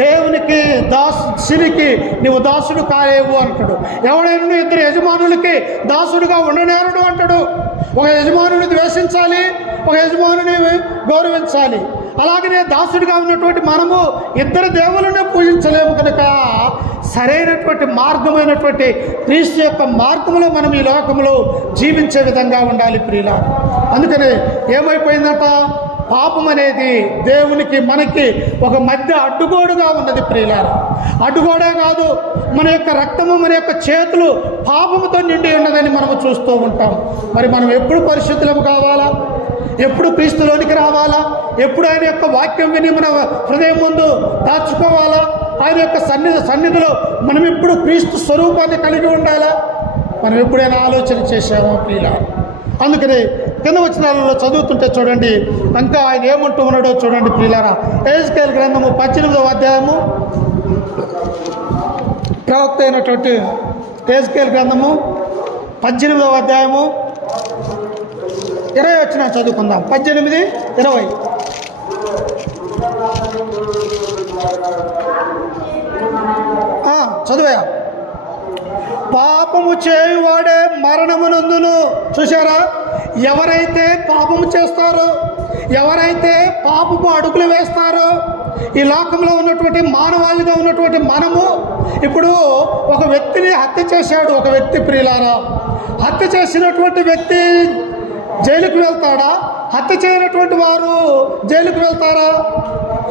దేవునికి దాసునికి నీవు దాసుడు కాలేవు అంటాడు. ఎవడైనా ఇద్దరు యజమానులకి దాసుడుగా ఉండనేరుడు అంటాడు. ఒక యజమానుని ద్వేషించాలి, ఒక యజమానుని గౌరవించాలి. అలాగనే దాసుడిగా ఉన్నటువంటి మనము ఇద్దరు దేవులను పూజించలేము కనుక సరైనటువంటి మార్గమైనటువంటి క్రీస్తు యొక్క మార్గంలో మనం ఈ లోకంలో జీవించే విధంగా ఉండాలి ప్రియులారా. అందుకనే ఏమైపోయిందంట? పాపం అనేది దేవునికి మనకి ఒక మధ్య అడ్డుగోడుగా ఉన్నది ప్రియులారా. అడ్డుగోడే కాదు, మన యొక్క రక్తము, మన యొక్క చేతులు పాపముతో నిండి ఉన్నదని మనము చూస్తూ ఉంటాం. మరి మనం ఎప్పుడు పరిశుద్ధులము కావాలా? ఎప్పుడు క్రీస్తులోనికి రావాలా? ఎప్పుడు ఆయన యొక్క వాక్యం విని మన హృదయం ముందు దాచుకోవాలా? ఆయన యొక్క సన్నిధిలో మనం ఎప్పుడు క్రీస్తు స్వరూపాన్ని కలిగి ఉండాలా? మనం ఎప్పుడైనా ఆలోచన చేసామో ప్రియులారా. అందుకని కింద వచనాలలో చదువుతుంటే చూడండి, ఇంకా ఆయన ఏమంటూ ఉన్నాడో చూడండి ప్రియులారా. యెహెజ్కేలు గ్రంథము 18వ అధ్యాయము, ప్రవక్త అయినటువంటి యెహెజ్కేలు గ్రంథము 18వ అధ్యాయము 20 వచ్చిన చదువుకుందాం. 18, 20. చదువయా. పాపము చేయువాడే మరణమునందును. చూశారా, ఎవరైతే పాపము చేస్తారో, ఎవరైతే పాపము అడుగులు వేస్తారో, ఈ లోకంలో ఉన్నటువంటి మానవాళిగా ఉన్నటువంటి మనము ఇప్పుడు ఒక వ్యక్తిని హత్య చేశాడు. ఒక వ్యక్తి, ప్రియులారా, హత్య చేసినటువంటి వ్యక్తి జైలుకు వెళ్తాడా? హత్య చేయనటువంటి వారు జైలుకు వెళ్తారా?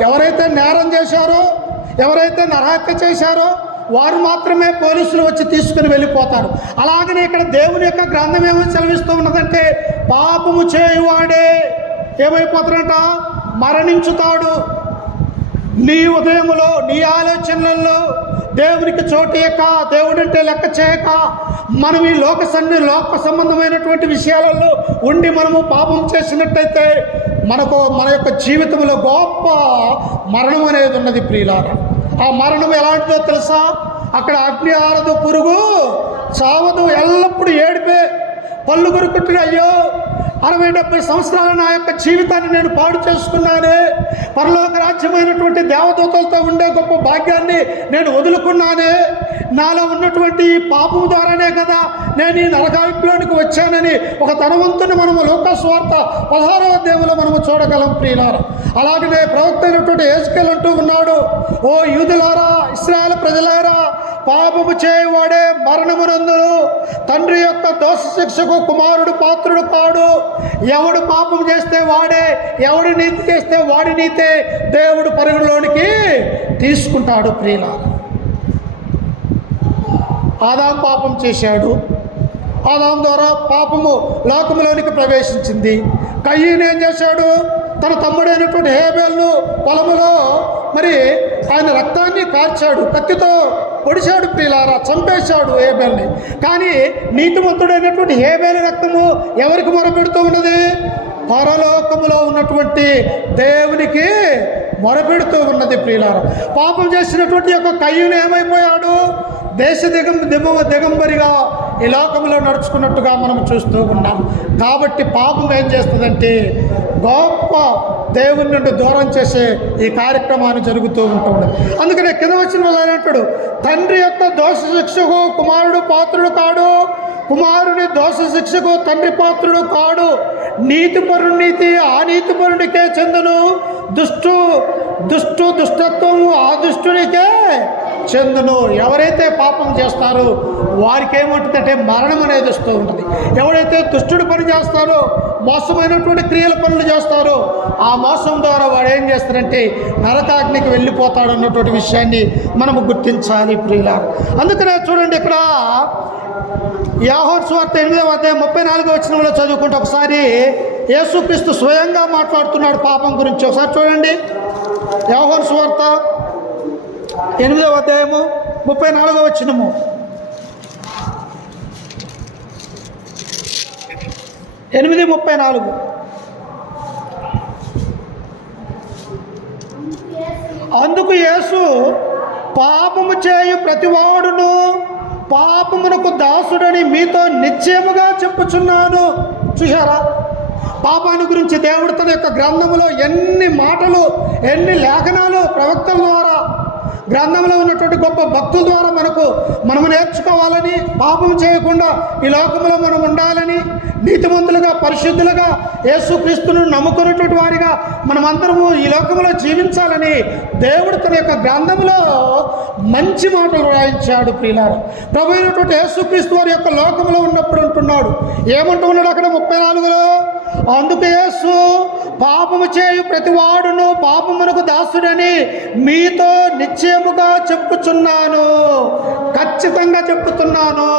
ఎవరైతే నేరం చేశారో, ఎవరైతే నరహత్య చేశారో వారు మాత్రమే పోలీసులు వచ్చి తీసుకుని వెళ్ళిపోతారు. అలాగనే ఇక్కడ దేవుని యొక్క గ్రంథం ఏమని సెలవిస్తూ ఉన్నదంటే, పాపము చేయువాడే ఏమైపోతాడంట? మరణించుతాడు. నీ ఉదయములో, నీ ఆలోచనలలో దేవునికి చోటేయక, దేవుడంటే లెక్క చేయక, మనం ఈ లోక సంబంధమైనటువంటి విషయాలలో ఉండి మనము పాపం చేసినట్టయితే మన యొక్క జీవితంలో గొప్ప మరణం అనేది ఉన్నది ప్రియులారా. ఆ మరణం ఎలాంటిదో తెలుసా? అక్కడ అగ్ని ఆరదు, పురుగు చావదు, ఎల్లప్పుడూ ఏడిపే, పళ్ళు కొరుకుంటున్నా, అయ్యో 60-70 సంవత్సరాలు నా యొక్క జీవితాన్ని నేను పాడు చేసుకున్నానే, పరలోక రాజ్యమైనటువంటి దేవదూతలతో ఉండే గొప్ప భాగ్యాన్ని నేను వదులుకున్నానే, నాలో ఉన్నటువంటి పాపం ద్వారానే కదా నేను ఈ నరకాయులోనికి వచ్చానని ఒక ధనవంతుని మనము లూకాసు వార్త 16వ అధ్యాయంలో మనము చూడగలం ప్రియులారా. అలాగనే ప్రవక్త అయినటువంటి యెహెజ్కేలు అంటూ ఉన్నాడు, ఓ యూదులారా, ఇశ్రాయేలు ప్రజలారా, పాపము చేయువాడే మరణమునందును, తండ్రి యొక్క దోష శిక్షకు కుమారుడు పాత్రుడు కాడు. ఎవడు పాపం చేస్తే వాడే, ఎవడు నీతి చేస్తే వాడి నీతే దేవుడు పరిగణలోనికి తీసుకుంటాడు ప్రియులారా. ఆదాం పాపం చేశాడు. ఆదాం ద్వారా పాపము లోకములోనికి ప్రవేశించింది. కయ్యను ఏం చేశాడు? తన తమ్ముడైనటువంటి హేబేలును పొలములో మరి ఆయన రక్తాన్ని కార్చాడు, కత్తితో పొడిచాడు ప్రియులారా, చంపేశాడు హేబేల్ని. కానీ నీతిమంతుడైనటువంటి హేబేలు రక్తము ఎవరికి మొరపెడుతూ ఉన్నది? పరలోకములో ఉన్నటువంటి దేవునికి మొరపెడుతూ ఉన్నది ప్రియులారా. పాపం చేసినటువంటి యొక్క కయ్యూను ఏమైపోయాడు? దేశ దిగంబరిగా ఈ లోకంలో నడుచుకున్నట్టుగా మనం చూస్తూ ఉన్నాం. కాబట్టి పాపం ఏం చేస్తుందంటే గొప్ప దేవుని నుండి దూరం చేసే ఈ కార్యక్రమాన్ని జరుగుతూ ఉంటుంది. అందుకనే కింద వచ్చిన వాళ్ళు అంటాడు, తండ్రి యొక్క దోష శిక్షకు కుమారుడు పాత్రుడు కాడు, కుమారుని దోష శిక్షకు తండ్రి పాత్రుడు కాడు. నీతిపరుడు నీతి ఆ నీతిపరుడికే చెందును, దుష్టత్వం ఆ దుష్టునికే చెందును. ఎవరైతే పాపం చేస్తారో వారికి ఏముంటుందంటే మరణం అనేది వస్తూ ఉంటుంది. ఎవరైతే దుష్టుడు పని చేస్తారో, మోసమైనటువంటి క్రియల పనులు చేస్తారో, ఆ మోసం ద్వారా వాడు ఏం చేస్తారంటే నరకాగ్నికి వెళ్ళిపోతాడు అన్నటువంటి విషయాన్ని మనము గుర్తించాలి ప్రియులారా. అందుకనే చూడండి, ఇక్కడ యోహాను సువార్త 8వ అధ్యాయం 34వ వచనంలో చదువుకుంటే ఒకసారి యేసుక్రీస్తు స్వయంగా మాట్లాడుతున్నాడు పాపం గురించి. ఒకసారి చూడండి, యోహాను సువార్త 8వ అధ్యాయము 34వ వచనము. అందుకు యేసు, పాపము చేయు ప్రతివాడును పాపమునకు దాసుడని మీతో నిశ్చయముగా చెప్పుచున్నాను. చూశారా, పాపాన్ని గురించి దేవుడు తన యొక్క గ్రంథంలో ఎన్ని మాటలు, ఎన్ని లేఖనాలు ప్రవక్తల ద్వారా, గ్రంథంలో ఉన్నటువంటి గొప్ప భక్తుల ద్వారా మనము నేర్చుకోవాలని, పాపం చేయకుండా ఈ లోకంలో మనం ఉండాలని, నీతిమంతులుగా పరిశుద్ధులుగా యేసుక్రీస్తును నమ్ముకున్నటువంటి వారిగా మనమందరము ఈ లోకంలో జీవించాలని దేవుడు తన యొక్క గ్రంథంలో మంచి మాటలు రాయించాడు ప్రియులారా. ప్రభు అయినటువంటి యేసుక్రీస్తు వారి యొక్క లోకంలో ఉన్నప్పుడు అంటున్నాడు, ఏమంటూ ఉన్నాడు అక్కడ 34లో, అందుకు యేసు, పాపము చేయు ప్రతివాడును పాపమునకు దాసుడని మీతో నిశ్చయముగా చెప్పుచున్నాను, ఖచ్చితంగా చెప్పుతున్నాను.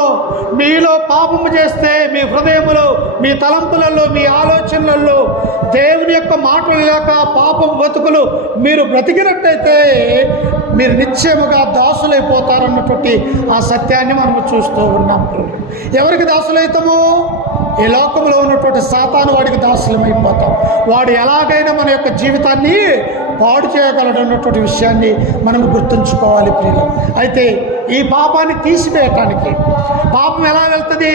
మీలో పాపము చేస్తే మీ హృదయములో, మీ తలంపులలో, మీ ఆలోచనలలో దేవుని యొక్క మాటలు లేక పాపం బతుకులు మీరు బ్రతికినట్టయితే మీరు నిశ్చయముగా దాసులైపోతారన్నటువంటి ఆ సత్యాన్ని మనము చూస్తూ ఉన్నాం. ఎవరికి దాసులైతాము? ఈ లోకంలో ఉన్నటువంటి సాతాను వాడికి దాసులమైపోతాం. వాడు ఎలాగైనా మన యొక్క జీవితాన్ని పాడు చేయగలడు అన్నటువంటి విషయాన్ని మనం గుర్తుంచుకోవాలి ప్రియులు. అయితే ఈ పాపాన్ని తీసివేయటానికి, పాపం ఎలా వెళ్తుంది?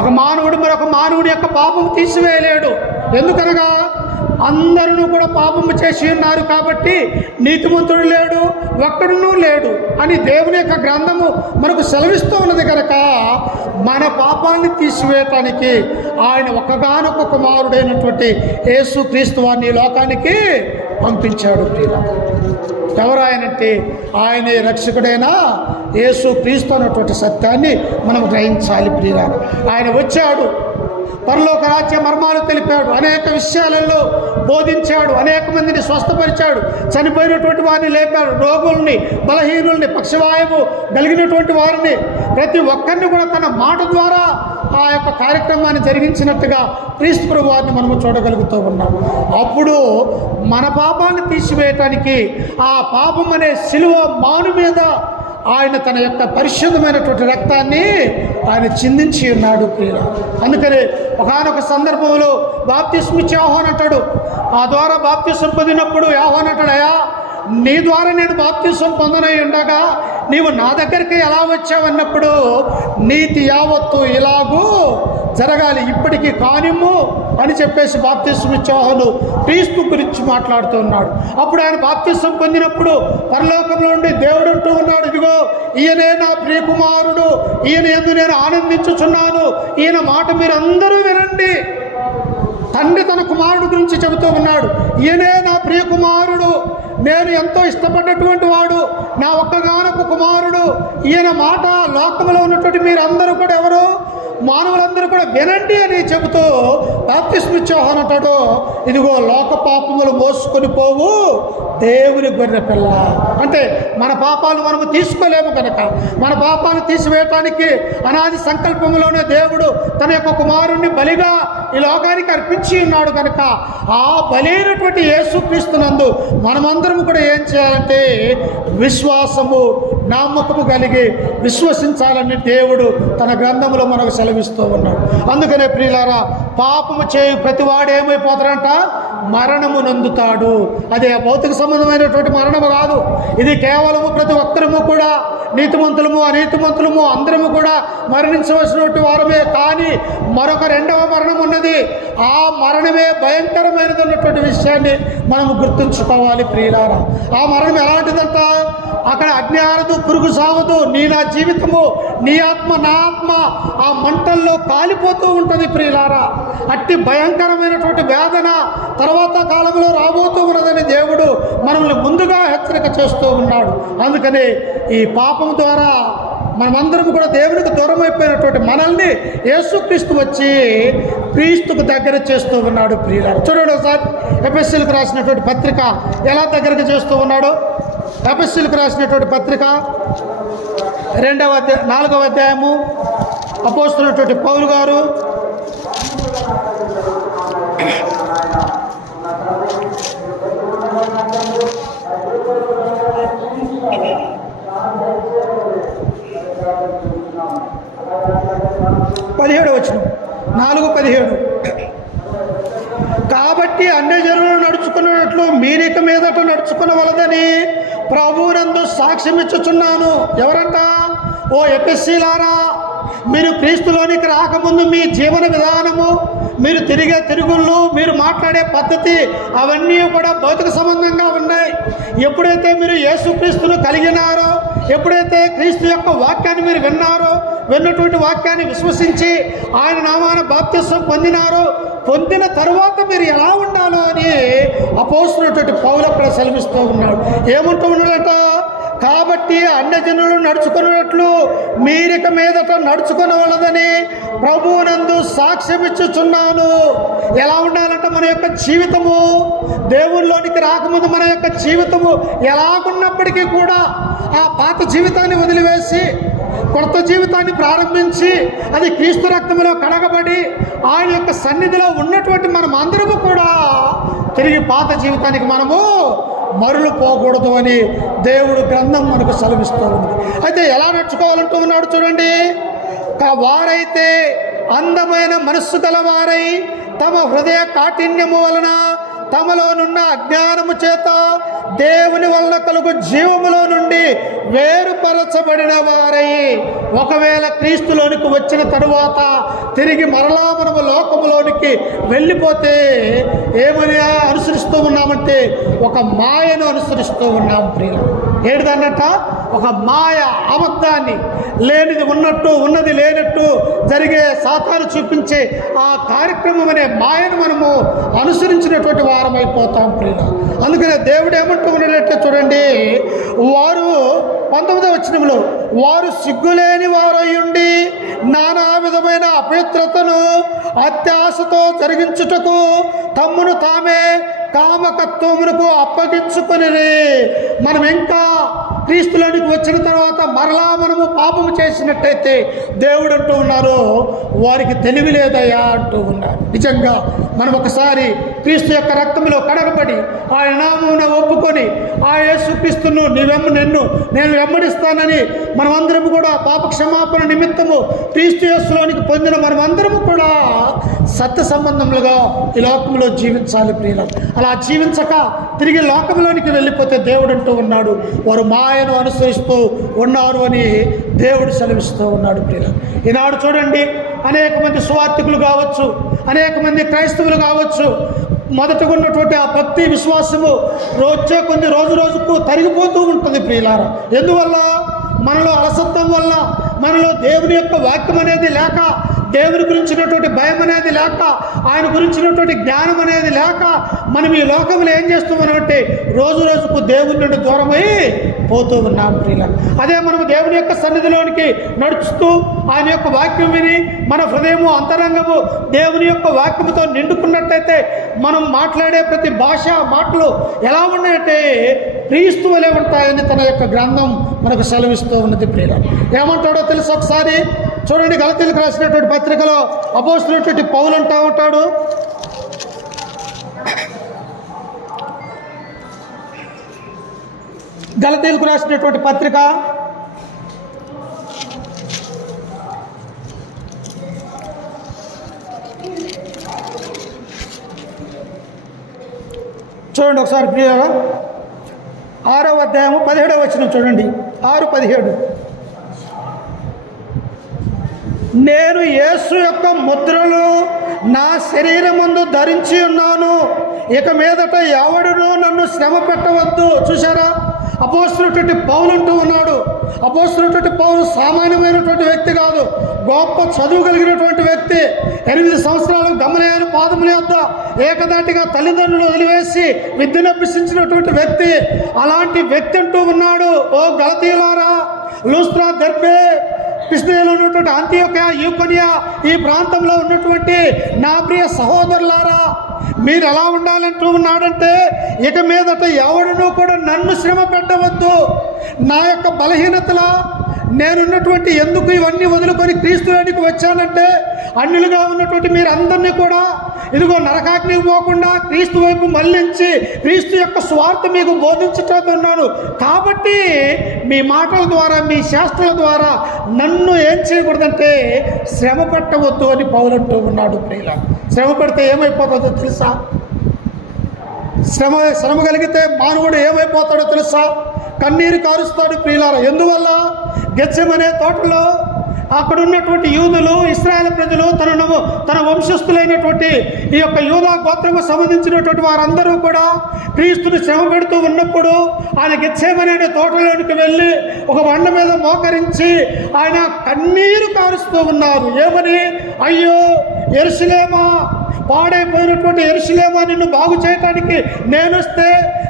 ఒక మానవుడు మరొక మానవుడి యొక్క పాపం తీసివేయలేడు. ఎందుకనగా అందరూ కూడా పాపము చేసి ఉన్నారు కాబట్టి నీతిమంతుడు లేడు, ఒక్కడునూ లేడు అని దేవుని యొక్క గ్రంథము మనకు సెలవిస్తూ ఉన్నది కనుక మన పాపాన్ని తీసివేయటానికి ఆయన ఒక్కగానొక్క కుమారుడైనటువంటి యేసు క్రీస్తు వారిని లోకానికి పంపించాడు. ప్రియుల ఎవరు ఆయనంటే ఆయనే రక్షకుడైన యేసు క్రీస్తు అన్నటువంటి సత్యాన్ని మనం గ్రహించాలి. ప్రియుల ఆయన వచ్చాడు, పరలోక రాజ్య మర్మాలు తెలిపాడు, అనేక విషయాలలో బోధించాడు, అనేక మందిని స్వస్థపరిచాడు, చనిపోయినటువంటి వారిని లేపాడు, రోగుల్ని, బలహీనుల్ని, పక్షవాయువు కలిగినటువంటి వారిని ప్రతి ఒక్కరిని కూడా తన మాట ద్వారా ఆ యొక్క కార్యక్రమాన్ని జరిగించినట్టుగా క్రీస్తు ప్రభు వారిని మనము చూడగలుగుతూ ఉన్నాం. అప్పుడు మన పాపాన్ని తీసివేయటానికి ఆ పాపం అనే శిలువ మాను మీద ఆయన తన యొక్క పరిశుద్ధమైనటువంటి రక్తాన్ని ఆయన చిందించి ఉన్నాడు. ప్రియుల అందుకనే ఒకానొక సందర్భంలో బాప్తిస్మ ఇచ్చి యోహాను అంటాడు, ఆ ద్వారా బాప్తిస్మ పొందినప్పుడు యోహాను అంటాడు, అయ్యా నీ ద్వారా నేను బాప్తిస్మ పొందనై ఉండగా నీవు నా దగ్గరికి ఎలా వచ్చావన్నప్పుడు నీతి యావత్తు ఇలాగూ జరగాలి, ఇప్పటికీ కానిమ్ము అని చెప్పేసి బాప్తిస్మ ఇచ్చి యోహాను క్రీస్తు గురించి మాట్లాడుతూ ఉన్నాడు. అప్పుడు ఆయన బాప్తిస్మ పొందినప్పుడు పరలోకంలో నుండి దేవుడు అంటూ ఉన్నాడు, ఇదిగో ఈయనే నా ప్రియకుమారుడు, ఈయన యందు నేను ఆనందించుచున్నాను, ఈయన మాట మీరు అందరూ వినండి. తండ్రి తన కుమారుడు గురించి చెబుతూ ఉన్నాడు, ఈయనే నా ప్రియ కుమారుడు, నేను ఎంతో ఇష్టపడ్డటువంటి వాడు, నా ఒక్కగానొక్క కుమారుడు, ఈయన మాట లోకంలో ఉన్నటువంటి మీరందరూ కూడా ఎవరు మానవులందరూ కూడా వినండి అని చెబుతూ బాప్తిస్మ ఇచ్చి యోహాను అంటాడు, ఇదిగో లోక పాపములు మోసుకొని పోవు దేవుని గొర్రె పిల్ల. అంటే మన పాపాలు మనము తీసుకోలేము కనుక మన పాపాలు తీసివేయటానికి అనాది సంకల్పంలోనే దేవుడు తన యొక్క కుమారుణ్ణి బలిగా ఈ లోకానికి అర్పించి ఉన్నాడు కనుక ఆ బలైనటువంటి యేసుక్రీస్తునందు మనమందరం కూడా ఏం చేయాలంటే విశ్వాసము నమ్మకము కలిగి విశ్వసించాలని దేవుడు తన గ్రంథంలో మనకు సెలవిస్తూ ఉన్నాడు. అందుకనే ప్రియులారా, పాపము చేయు ప్రతివాడు ఏమైపోతాడంట, మరణము నందుతాడు. అదే భౌతిక సంబంధమైనటువంటి మరణము కాదు, ఇది కేవలము ప్రతి ఒక్కరము కూడా నీతిమంతులము అనీతిమంతులము అందరము కూడా మరణించవలసినటువంటి వారమే. కానీ మరొక రెండవ మరణం ఉన్నది, ఆ మరణమే భయంకరమైనది అన్నటువంటి విషయాన్ని మనము గుర్తుంచుకోవాలి. ప్రియులారా, ఆ మరణం ఎలాంటిదంట, అక్కడ అగ్ని ఆరదు, పురుగు సావదు, నా జీవితము నీ ఆత్మ నా ఆత్మ ఆ మంటల్లో కాలిపోతూ ఉంటుంది. ప్రియులారా, అట్టి భయంకరమైనటువంటి వేదన తర్వాత కాలంలో రాబోతూ ఉన్నదని దేవుడు మనల్ని ముందుగా హెచ్చరిక చేస్తూ ఉన్నాడు. అందుకని ఈ పాపం ద్వారా మనమందరం కూడా దేవునికి దూరం అయిపోయినటువంటి మనల్ని యేసుక్రీస్తు వచ్చి క్రీస్తుకు దగ్గర చేస్తూ ఉన్నాడు. ప్రియులారా, చూడండి ఒకసారి ఎఫెసీయులకు రాసినటువంటి పత్రిక ఎలా దగ్గరకు చేస్తూ ఉన్నాడు. ఎఫెసీయులకు రాసినటువంటి పత్రిక 4వ అధ్యాయము అపోస్తలుడైనటువంటి పౌలు గారు వచనం 4:17 కాబట్టి అన్యజనులు నడుచుకున్నట్లు మీరిక మీదట నడుచుకునవలదని ప్రభువునందు సాక్ష్యం ఇచ్చుచున్నాను. ఎవరంట? ఓ ఎఫెసీయులారా, మీరు క్రీస్తులోనికి రాకముందు మీ జీవన విధానము, మీరు తిరిగే తిరుగుళ్ళు, మీరు మాట్లాడే పద్ధతి అవన్నీ కూడా భౌతిక సంబంధంగా ఉన్నాయి. ఎప్పుడైతే మీరు యేసుక్రీస్తును కలిగినారో, ఎప్పుడైతే క్రీస్తు యొక్క వాక్యాన్ని మీరు విన్నారో, విన్నటువంటి వాక్యాన్ని విశ్వసించి ఆయన నామాన బాప్తిస్మం పొందినారో, పొందిన తరువాత మీరు ఎలా ఉండాలో అని అపోస్తలుడైనటువంటి పౌలు అక్కడ సెలవిస్తూ ఉన్నాడు. ఏమంటూ ఉన్నాడట, కాబట్టి అన్యజనులు నడుచుకున్నట్లు మీరిక మీదట నడుచుకునవలదని ప్రభువునందు సాక్ష్యం ఇచ్చుచున్నాను. ఎలా ఉండాలంటే మన యొక్క జీవితము, దేవుళ్ళలోనికి రాకముందు మన యొక్క జీవితము ఎలాగున్నప్పటికీ కూడా ఆ పాత జీవితాన్ని వదిలివేసి కొత్త జీవితాన్ని ప్రారంభించి అది క్రీస్తు రక్తంలో కడగబడి ఆయన యొక్క సన్నిధిలో ఉన్నటువంటి మనం అందరము కూడా తిరిగి పాత జీవితానికి మనము మరులు పోకూడదు అని దేవుడు గ్రంథం మనకు సెలవిస్తూ ఉంది. అయితే ఎలా నడుచుకోవాలంటూ ఉన్నాడు చూడండి. వారైతే అందమైన మనస్సు గలవారై తమ హృదయ కాఠిన్యము వలన తమలోనున్న అజ్ఞానము చేత దేవుని వలన కలుగు జీవములో నుండి వేరుపరచబడిన వారై, ఒకవేళ క్రీస్తులోనికి వచ్చిన తరువాత తిరిగి మరలా మనము లోకములోనికి వెళ్ళిపోతే ఏమని అనుసరిస్తూ ఉన్నామంటే ఒక మాయను అనుసరిస్తూ ఉన్నాం ప్రియులు. ఏంటిదన్నట? ఒక మాయ, అబద్ధాన్ని, లేనిది ఉన్నట్టు ఉన్నది లేనట్టు జరిగే సాతాను చూపించే ఆ కార్యక్రమం అనే మాయను మనము అనుసరించినటువంటి వారమైపోతాం ప్రియులు. అందుకనే దేవుడు ఏమంటూ ఉన్నాడంటే చూడండి, వారు 19వ వచనంలో వారు సిగ్గులేని వారయ్యుండి నానా విధమైన అపవిత్రతను అత్యాశతో జరిగించుటకు తమ్మును తామే కామకత్వమునకు అప్పగించుకొని, మనం ఇంకా క్రీస్తులోనికి వచ్చిన తర్వాత మరలా మనము పాపము చేసినట్టయితే దేవుడు అంటూ ఉన్నారు వారికి తెలివి లేదయ్యా అంటూ ఉన్నారు. నిజంగా మనం ఒకసారి క్రీస్తు యొక్క రక్తంలో కడగబడి ఆయన నామమున ఒప్పుకొని ఆ యేసుక్రీస్తును నేను వెంబడిస్తానని మనమందరము కూడా పాప క్షమాపణ నిమిత్తము క్రీస్తు యేసులోనికి పొందిన మనమందరము కూడా సత్య సంబంధములుగా ఈ లోకంలో జీవించాలి ప్రియులు. అలా జీవించక తిరిగి లోకంలోనికి వెళ్ళిపోతే దేవుడు అంటూ ఉన్నాడు వారు మాయను అనుసరిస్తూ ఉన్నారు అని దేవుడు సెలవిస్తూ ఉన్నాడు ప్రియులు. ఈనాడు చూడండి, అనేక మంది సువార్థికులు కావచ్చు, అనేక మంది క్రైస్తవులు కావచ్చు, మొదటగా ఉన్నటువంటి ఆ భక్తి విశ్వాసము రోజు రోజుకు తరిగిపోతూ ఉంటుంది ప్రియులారా. ఎందువల్ల? మనలో అలసత్వం వల్ల, మనలో దేవుని యొక్క వాక్యం అనేది లేక, దేవుని గురించినటువంటి భయం అనేది లేక, ఆయన గురించినటువంటి జ్ఞానం అనేది లేక మనం ఈ లోకంలో ఏం చేస్తున్నామంటే రోజు రోజుకు దేవుని నుండి దూరమై పోతూ ఉన్నాం ప్రియుల. అదే మనం దేవుని యొక్క సన్నిధిలోనికి నడుచుతూ ఆయన యొక్క వాక్యం విని మన హృదయము అంతరంగము దేవుని యొక్క వాక్యముతో నిండుకున్నట్టయితే మనం మాట్లాడే ప్రతి భాష మాటలు ఎలా ఉన్నాయంటే క్రీస్తు వలె ఉంటాయని తన యొక్క గ్రంథం మనకు సెలవిస్తూ ఉన్నది ప్రియుల. ఏమంటాడో తెలుసు ఒకసారి చూడండి, గలతీయులకు రాసినటువంటి పత్రికలో అపోస్తలుడైనటువంటి పౌలు అంటూ ఉంటాడు, గలతీయులకు రాసినటువంటి పత్రిక చూడండి ఒకసారి ప్రియులారా, 6వ అధ్యాయము 17వ వచనం చూడండి, 6:17. నేను యేసు యొక్క ముద్రలు నా శరీరమందు ధరించి ఉన్నాను, ఇక మీదట ఎవడునూ నన్ను శ్రమ పెట్టవద్దు. చూసారా, అపోస్తలుడైనటువంటి పౌలు అంటూ ఉన్నాడు. అపోస్తలుడైనటువంటి పౌలు సామాన్యమైనటువంటి వ్యక్తి కాదు, గొప్ప చదువు కలిగినటువంటి వ్యక్తి. 8 సంవత్సరాలు గమనియాని పాదముల యొద్ద ఏకదాటిగా తల్లిదండ్రులు వదిలివేసి విద్యను అభ్యసించినటువంటి వ్యక్తి. అలాంటి వ్యక్తి అంటూ ఉన్నాడు, ఓ గలతీయులారా, లూస్త్రా, దెర్బే, పిసిదియలో ఉన్నటువంటి అంతియోక్య, యూకొనియా ఈ ప్రాంతంలో ఉన్నటువంటి నా ప్రియ సహోదరులారా, మీరు ఎలా ఉండాలంటూ ఉన్నాడంటే ఇక మీదట ఎవడునూ కూడా నన్ను శ్రమ పెట్టవద్దు. నా యొక్క బలహీనతలా నేనున్నటువంటి ఎందుకు ఇవన్నీ వదులుకొని క్రీస్తులోనికి వచ్చానంటే అన్యులుగా ఉన్నటువంటి మీరందరినీ కూడా ఇదిగో నరకాగ్నికి పోకుండా క్రీస్తు వైపు మళ్లించి క్రీస్తు యొక్క స్వార్థ మీకు బోధించుతున్నాను. కాబట్టి మీ మాటల ద్వారా, మీ శాస్త్రాల ద్వారా నన్ను ఏం చేయకూడదంటే శ్రమ పెట్టవద్దు అని పౌలు అంటూ ఉన్నాడు ప్రియుల. శ్రమ పెడితే ఏమైపోతుందో తెలుసా? శ్రమ కలిగితే మానవుడు ఏమైపోతాడో తెలుసా? కన్నీరు కారుస్తాడు ప్రియులారా. ఎందువల్ల? గెత్సెమనే తోటలో అక్కడ ఉన్నటువంటి యూదులు, ఇశ్రాయేలు ప్రజలు, తన వంశస్థులైనటువంటి ఈ యొక్క యూదా గోత్రకు సంబంధించినటువంటి వారందరూ కూడా క్రీస్తుని శ్రమ పెడుతూ ఉన్నప్పుడు ఆయన గెత్సెమనే తోటలోనికి వెళ్ళి ఒక బండ మీద మోకరించి ఆయన కన్నీరు కారుస్తూ ఉన్నారు. ఏమని? అయ్యో యెరూషలేమా, పాడైపోయినటువంటి యెరూషలేమా, నిన్ను బాగు చేయటానికి నేనొస్తే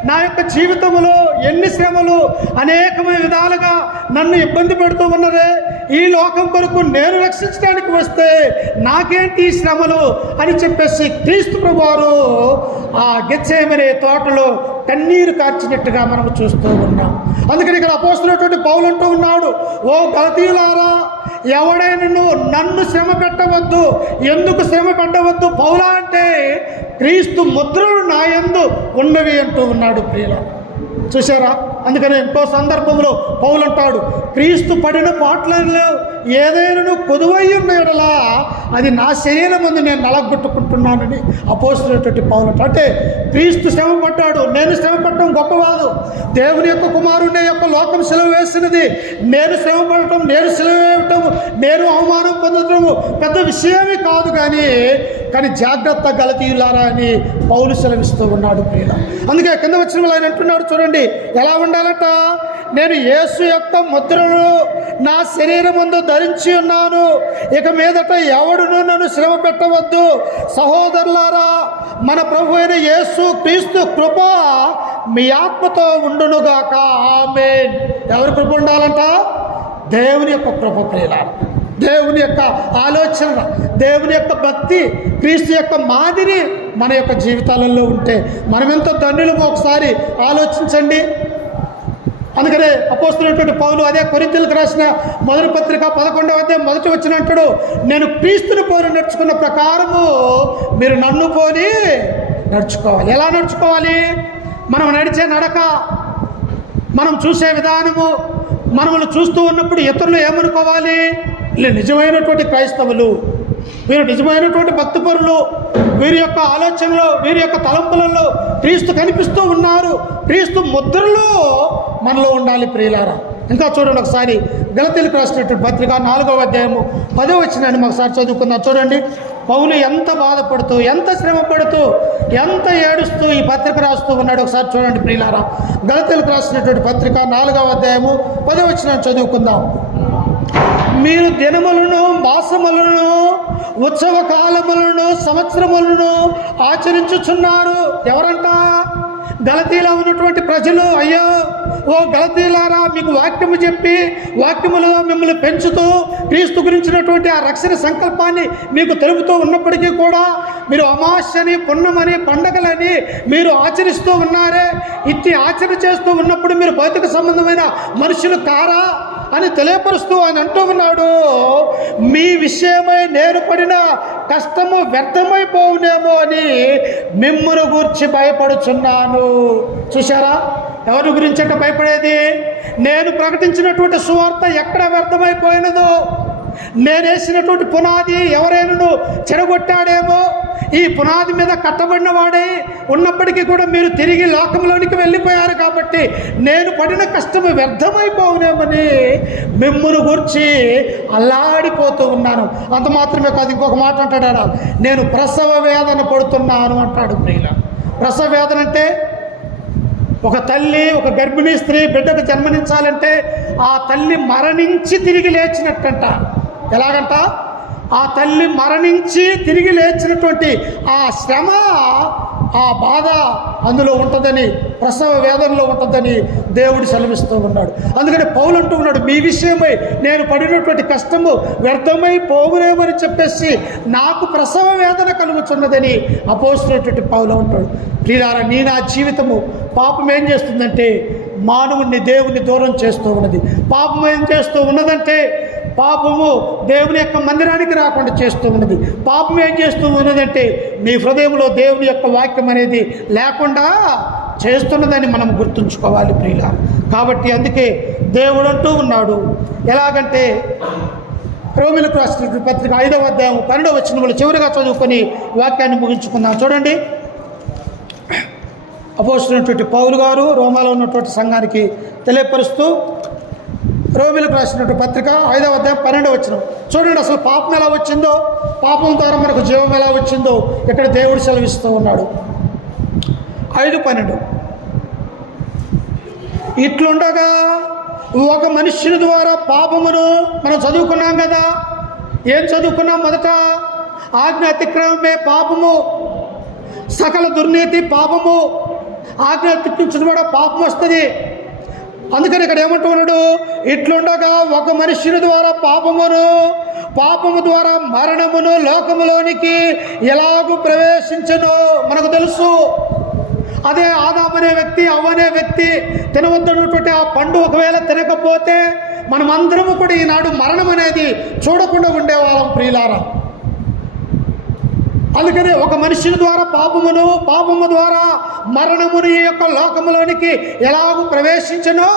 నా యొక్క జీవితంలో ఎన్ని శ్రమలు అనేకమైన విధాలుగా నన్ను ఇబ్బంది పెడుతూ ఉన్నదే, ఈ లోకం కొరకు నేను రక్షించడానికి వస్తే నాకేంటి ఈ శ్రమలు అని చెప్పేసి క్రీస్తు ప్రభువారు ఆ గెత్సేమనే తోటలో కన్నీరు కార్చినట్టుగా మనం చూస్తూ ఉన్నాం. అందుకని ఇక్కడ అపోస్తలుడైనటువంటి పౌలు అంటూ ఉన్నాడు, ఓ గలతీయులారా, ఎవడైనా నన్ను శ్రమ పెట్టవద్దు. ఎందుకు శ్రమ పెట్టవద్దు పౌలా అంటే క్రీస్తు ముద్రలు నా యందు ఉన్నవి అంటూ ఉన్నాడు ప్రియుల. చూసారా? అందుకని ఇంకో సందర్భంలో పౌలు అంటాడు, క్రీస్తు పడిన పాటలలో ఏదైనా కొదువై ఉన్నాడలా అది నా శరీరం ముందు నేను నలగొట్టుకుంటున్నానని అపోస్తులైనటువంటి పౌలు అంటాడు. అంటే క్రీస్తు శ్రమ పడ్డాడు, నేను శ్రమ పడటం గొప్పవాదు. దేవుని యొక్క కుమారుని యొక్క లోకం సెలవు వేసినది. నేను శ్రమ పడటం, నేను సెలవు వేయటం, నేను అవమానం పొందటము పెద్ద విషయమే కాదు. కానీ జాగ్రత్త గలతీయులారా అని పౌలు సెలవిస్తూ ఉన్నాడు ప్రియుల. అందుకే కింద వచ్చిన ఆయన అంటున్నాడు చూడండి, ఎలా ఉండాలట, నేను యేసు యొక్క ముద్రను నా శరీరం ముందు ధరించి ఉన్నాను, ఇక మీదట ఎవడును నన్ను శ్రమ పెట్టవద్దు. సహోదరులారా, మన ప్రభు అయిన యేసు క్రీస్తు కృప మీ ఆత్మతో ఉండునుగాక. ఆమేన్. ఎవరి కృప ఉండాలంట? దేవుని యొక్క కృప ప్రియులారా. దేవుని యొక్క ఆలోచన, దేవుని యొక్క భక్తి, క్రీస్తు యొక్క మాదిరి మన యొక్క జీవితాలలో ఉంటే మనం ఎంతో ధన్యులమో ఒకసారి ఆలోచించండి. అందుకనే అపోస్తులైనటువంటి పౌలు అదే కొరింథీయులకు రాసిన మొదటి పత్రిక 11వ అధ్యాయం మొదటి వచనం అంటాడు, నేను క్రీస్తుని పోలి నడుచుకున్న ప్రకారము మీరు నన్ను పోలి నడుచుకోవాలి. ఎలా నడుచుకోవాలి? మనం నడిచే నడక, మనం చూసే విధానము, మనల్ని చూస్తూ ఉన్నప్పుడు ఇతరులు ఏమనుకోవాలి? వీళ్ళు నిజమైనటువంటి క్రైస్తవులు, వీరు నిజమైనటువంటి భక్తిపరులు, వీరి యొక్క ఆలోచనలో, వీరి యొక్క తలంపులలో క్రీస్తు కనిపిస్తూ ఉన్నారు. క్రీస్తు ముద్రలు మనలో ఉండాలి ప్రియులారా. ఇంకా చూడండి ఒకసారి గలతీయులకు రాసినటువంటి పత్రిక 4వ అధ్యాయము 10వ వచనాన్ని ఒకసారి చదువుకుందాం. చూడండి, పౌలు ఎంత బాధపడుతూ, ఎంత శ్రమ పడుతూ, ఎంత ఏడుస్తూ ఈ పత్రిక రాస్తూ ఉన్నాడు. ఒకసారి చూడండి ప్రియులారా. గలతీయులకు రాసినటువంటి పత్రిక 4వ అధ్యాయము 10వ వచనాన్ని చదువుకుందాం. మీరు దినములను, మాసములను, ఉత్సవ కాలములను, సంవత్సరములను ఆచరించుచున్నారు. ఎవరంట? గలతీలో ఉన్నటువంటి ప్రజలు. అయ్యో ఓ గలతీలారా, మీకు వాక్యము చెప్పి వాక్యములో మిమ్మల్ని పెంచుతూ క్రీస్తు గురించినటువంటి ఆ రక్షణ సంకల్పాన్ని మీకు తెలుపుతూ ఉన్నప్పటికీ కూడా మీరు అమావాస్యని, పున్నమని, పండగలని మీరు ఆచరిస్తూ ఉన్నారే. ఇట్టి ఆచరణ చేస్తూ ఉన్నప్పుడు మీరు భౌతిక సంబంధమైన మనుషులు కారా అని తెలియపరుస్తూ ఆయన అంటూ ఉన్నాడు, మీ విషయమై నేను పడిన కష్టము వ్యర్థమైపోవునేమో అని మిమ్మును గూర్చి భయపడుచున్నాను. చూశారా? ఎవరి గురించి అంటే భయపడేది? నేను ప్రకటించినటువంటి సువార్త ఎక్కడ వ్యర్థమైపోయినదో, నేనేసినటువంటి పునాది ఎవరైనా చెడగొట్టాడేమో, ఈ పునాది మీద కట్టబడిన వాడే ఉన్నప్పటికీ కూడా మీరు తిరిగి లోకంలోనికి వెళ్ళిపోయారు కాబట్టి నేను పడిన కష్టము వ్యర్థమైపోవునేమని మిమ్మును గురించి అల్లాడిపోతూ ఉన్నాను. అంత మాత్రమే కాదు, ఇంకొక మాట అంటాడా, నేను ప్రసవ వేదన పడుతున్నాను అంటాడు ప్రియుల. ప్రసవ వేదన అంటే ఒక తల్లి, ఒక గర్భిణీ స్త్రీ బిడ్డకు జన్మనించాలంటే ఆ తల్లి మరణించి తిరిగి లేచినట్టంట. ఎలాగంట? ఆ తల్లి మరణించి తిరిగి లేచినటువంటి ఆ శ్రమ, ఆ బాధ అందులో ఉంటుందని, ప్రసవ వేదనలో ఉంటుందని దేవుడు సెలవిస్తూ ఉన్నాడు. అందుకని పౌలు అంటూ ఉన్నాడు, మీ విషయమై నేను పడినటువంటి కష్టము వ్యర్థమై పోగునేమని చెప్పేసి నాకు ప్రసవ వేదన కలుగుతున్నదని అపోస్తులైనటువంటి పౌలు అంటాడు. ప్రియులారా, నా జీవితము పాపం ఏం చేస్తుందంటే మానవుణ్ణి దేవుణ్ణి దూరం చేస్తూ ఉన్నది. పాపం ఏం చేస్తూ ఉన్నదంటే పాపము దేవుని యొక్క మందిరానికి రాకుండా చేస్తూ ఉన్నది. పాపం ఏం చేస్తూ ఉన్నదంటే నీ హృదయంలో దేవుని యొక్క వాక్యం అనేది లేకుండా చేస్తున్నదని మనం గుర్తుంచుకోవాలి ప్రియుల. కాబట్టి అందుకే దేవుడు అంటూ ఉన్నాడు, ఎలాగంటే రోమీయులకు రాసిన పత్రిక 5వ అధ్యాయం 12వ వచనంలో చివరిగా చదువుకొని వాక్యాన్ని ముగించుకుందాం. చూడండి, అపోస్తలుడైనటువంటి పౌలు గారు రోమాలో ఉన్నటువంటి సంఘానికి తెలియపరుస్తూ రోమీయులకు రాసినటువంటి పత్రిక 5వ అధ్యాయం 12వ వచనం చూడండి. అసలు పాపం ఎలా వచ్చిందో, పాపం ద్వారా మనకు జీవం ఎలా వచ్చిందో ఇక్కడ దేవుడు సెలవిస్తూ ఉన్నాడు. 5:12 ఇట్లుండగా ఒక మనుష్యుని ద్వారా పాపమును మనం చదువుకున్నాం కదా. ఏం చదువుకున్నాం? మొదట ఆజ్ఞ అతిక్రమమే పాపము, సకల దుర్నీతి పాపము, ఆజ్ఞ అతిక్రమించడం కూడా పాపం వస్తుంది. అందుకని ఇక్కడ ఏమంటున్నాడు, ఇట్లుండగా ఒక మనుష్యుని ద్వారా పాపము ద్వారా మరణమును లోకములోనికి ఎలాగూ ప్రవేశించను మనకు తెలుసు. అదే ఆదాము అనే వ్యక్తి, అవ్వ అనే వ్యక్తి తినవద్దన్నటువంటి ఆ పండు ఒకవేళ తినకపోతే మనమందరము కూడా ఈనాడు మరణం అనేది చూడకుండా ఉండేవాళ్ళం ప్రియులారా. అందుకనే ఒక మనిషిని ద్వారా పాపము ద్వారా మరణముని ఈ యొక్క లోకములోనికి ఎలాగూ ప్రవేశించనో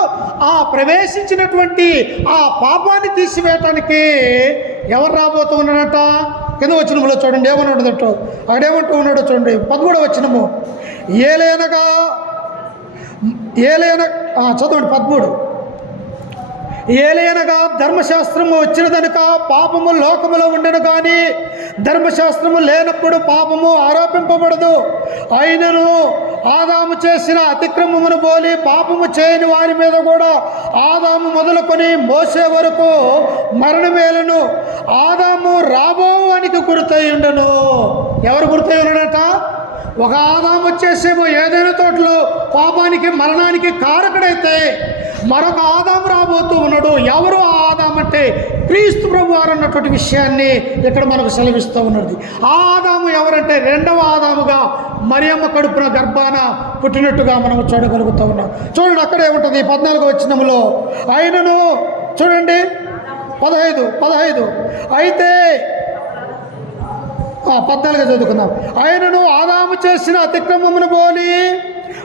ఆ ప్రవేశించినటువంటి ఆ పాపాన్ని తీసివేయటానికి ఎవరు రాబోతూ ఉన్నాడట? కింద వచనంలో చూడండి ఏమన్నాడట, అక్కడేమంటూ ఉన్నాడో చూడండి. 13వ వచనము, ఏలైనగా చదవండి 13. ఏలైనగా ధర్మశాస్త్రము వచ్చినదనుక పాపము లోకములో ఉండను, కానీ ధర్మశాస్త్రము లేనప్పుడు పాపము ఆరోపింపబడదు. అయినను ఆదాము చేసిన అతిక్రమమును పోలి పాపము చేయని వారి మీద కూడా ఆదాము మొదలుకొని మోసే వరకు మరణమేలను. ఆదాము రాబోవానికి గుర్తయి ఉండను. ఎవరు గుర్తయి ఉన్నాడట? ఒక ఆదాము వచ్చేసేమో ఏదైనా తోటలో పాపానికి మరణానికి కారకుడైతే మరొక ఆదాము రాబోతూ ఉన్నాడు. ఎవరు ఆ ఆదాము అంటే క్రీస్తు ప్రభు వారు అన్నటువంటి విషయాన్ని ఇక్కడ మనకు సెలవిస్తూ ఉన్నది. ఆ ఆదాము ఎవరంటే రెండవ ఆదాముగా మరియమ్మ కడుపున గర్భాన పుట్టినట్టుగా మనం చూడగలుగుతూ ఉన్నాం. చూడండి అక్కడే ఉంటుంది 14వ వచనములో. ఆయనను చూడండి 15 అయితే 14 చదువుకుందాం. ఆయనను ఆదాము చేసిన అతిక్రమమును పోలి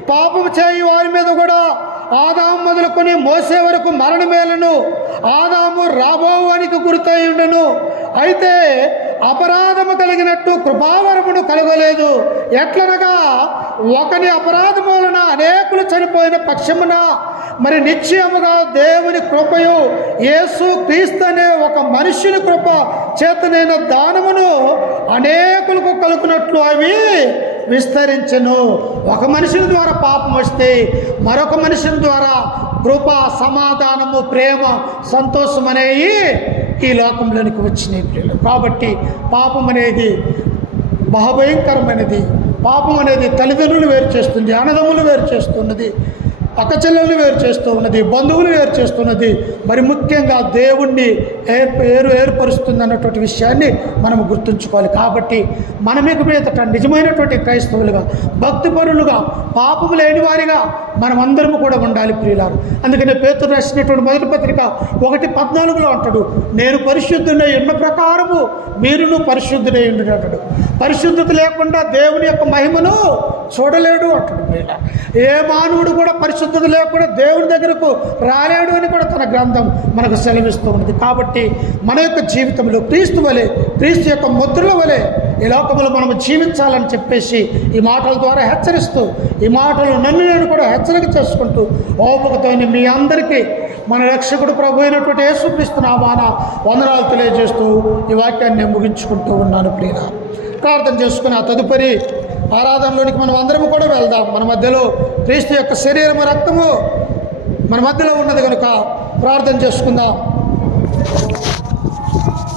పాపము చేయి వారి మీద కూడా ఆదాము మొదలుకొని మోసే వరకు మరణమేలను. ఆదాము రాబోవానికి గుర్తయి ఉండను. అయితే అపరాధము కలిగినట్టు కృపావరమును కలగలేదు. ఎట్లనగా ఒకని అపరాధము వలన అనేకులు చనిపోయిన పక్షమున మరి నిశ్చయముగా దేవుని కృపయు యేసు క్రీస్తు అనే ఒక మనుష్యుని కృప చేతనైన దానమును అనేకులకు కలుగునట్లు అవి విస్తరించను. ఒక మనుషుని ద్వారా పాపం వస్తే మరొక మనుషుని ద్వారా కృప, సమాధానము, ప్రేమ, సంతోషం అనేవి ఈ లోకంలోనికి వచ్చినాయి ప్రియులు. కాబట్టి పాపం అనేది మహాభయంకరమైనది. పాపం అనేది తల్లిదండ్రులు వేరు చేస్తుంది, అన్నదమ్ములు వేరు చేస్తున్నది, అక్కచెల్లెళ్ళు వేరు చేస్తూ ఉన్నది, బంధువులు వేరు చేస్తున్నది, మరి ముఖ్యంగా దేవుణ్ణి ఏర్పరుస్తుంది అన్నటువంటి విషయాన్ని మనం గుర్తుంచుకోవాలి. కాబట్టి మన మీదట నిజమైనటువంటి క్రైస్తవులుగా, భక్తిపరులుగా, పాపము లేని వారిగా మనమందరము కూడా ఉండాలి ప్రియులారు. అందుకనే పేతురు రాసినటువంటి మొదటి పత్రిక 1:14 అంటాడు, నేను పరిశుద్ధుడై ఉన్న ప్రకారము మీరును పరిశుద్ధుడై ఉండు అంటాడు. పరిశుద్ధత లేకుండా దేవుని యొక్క మహిమను చూడలేడు అంటాడు ప్రియులారు. ఏ మానవుడు కూడా పరిశుద్ధత లేకుండా దేవుని దగ్గరకు రాలేడు అని కూడా తన గ్రంథం మనకు సెలవిస్తూ ఉన్నది. కాబట్టి మన యొక్క జీవితంలో క్రీస్తు వలె, క్రీస్తు యొక్క ముద్రల వలె ఈ లోకంలో మనం జీవించాలని చెప్పేసి ఈ మాటల ద్వారా హెచ్చరిస్తూ, ఈ మాటలు నన్ను నేను కూడా హెచ్చరిక చేసుకుంటూ ఓపికతో మీ అందరికీ మన రక్షకుడు ప్రభు అయినటువంటి యేసుక్రీస్తు నామాన వందనాలు తెలియజేస్తూ ఈ వాక్యాన్ని నేను ముగించుకుంటూ ఉన్నాను ప్రియులారా. ప్రార్థన చేసుకుని ఆ తదుపరి ఆరాధనలోనికి మనం అందరము కూడా వెళ్దాం. మన మధ్యలో క్రీస్తు యొక్క శరీరము, రక్తము మన మధ్యలో ఉన్నది కనుక ప్రార్థన చేసుకుందాం.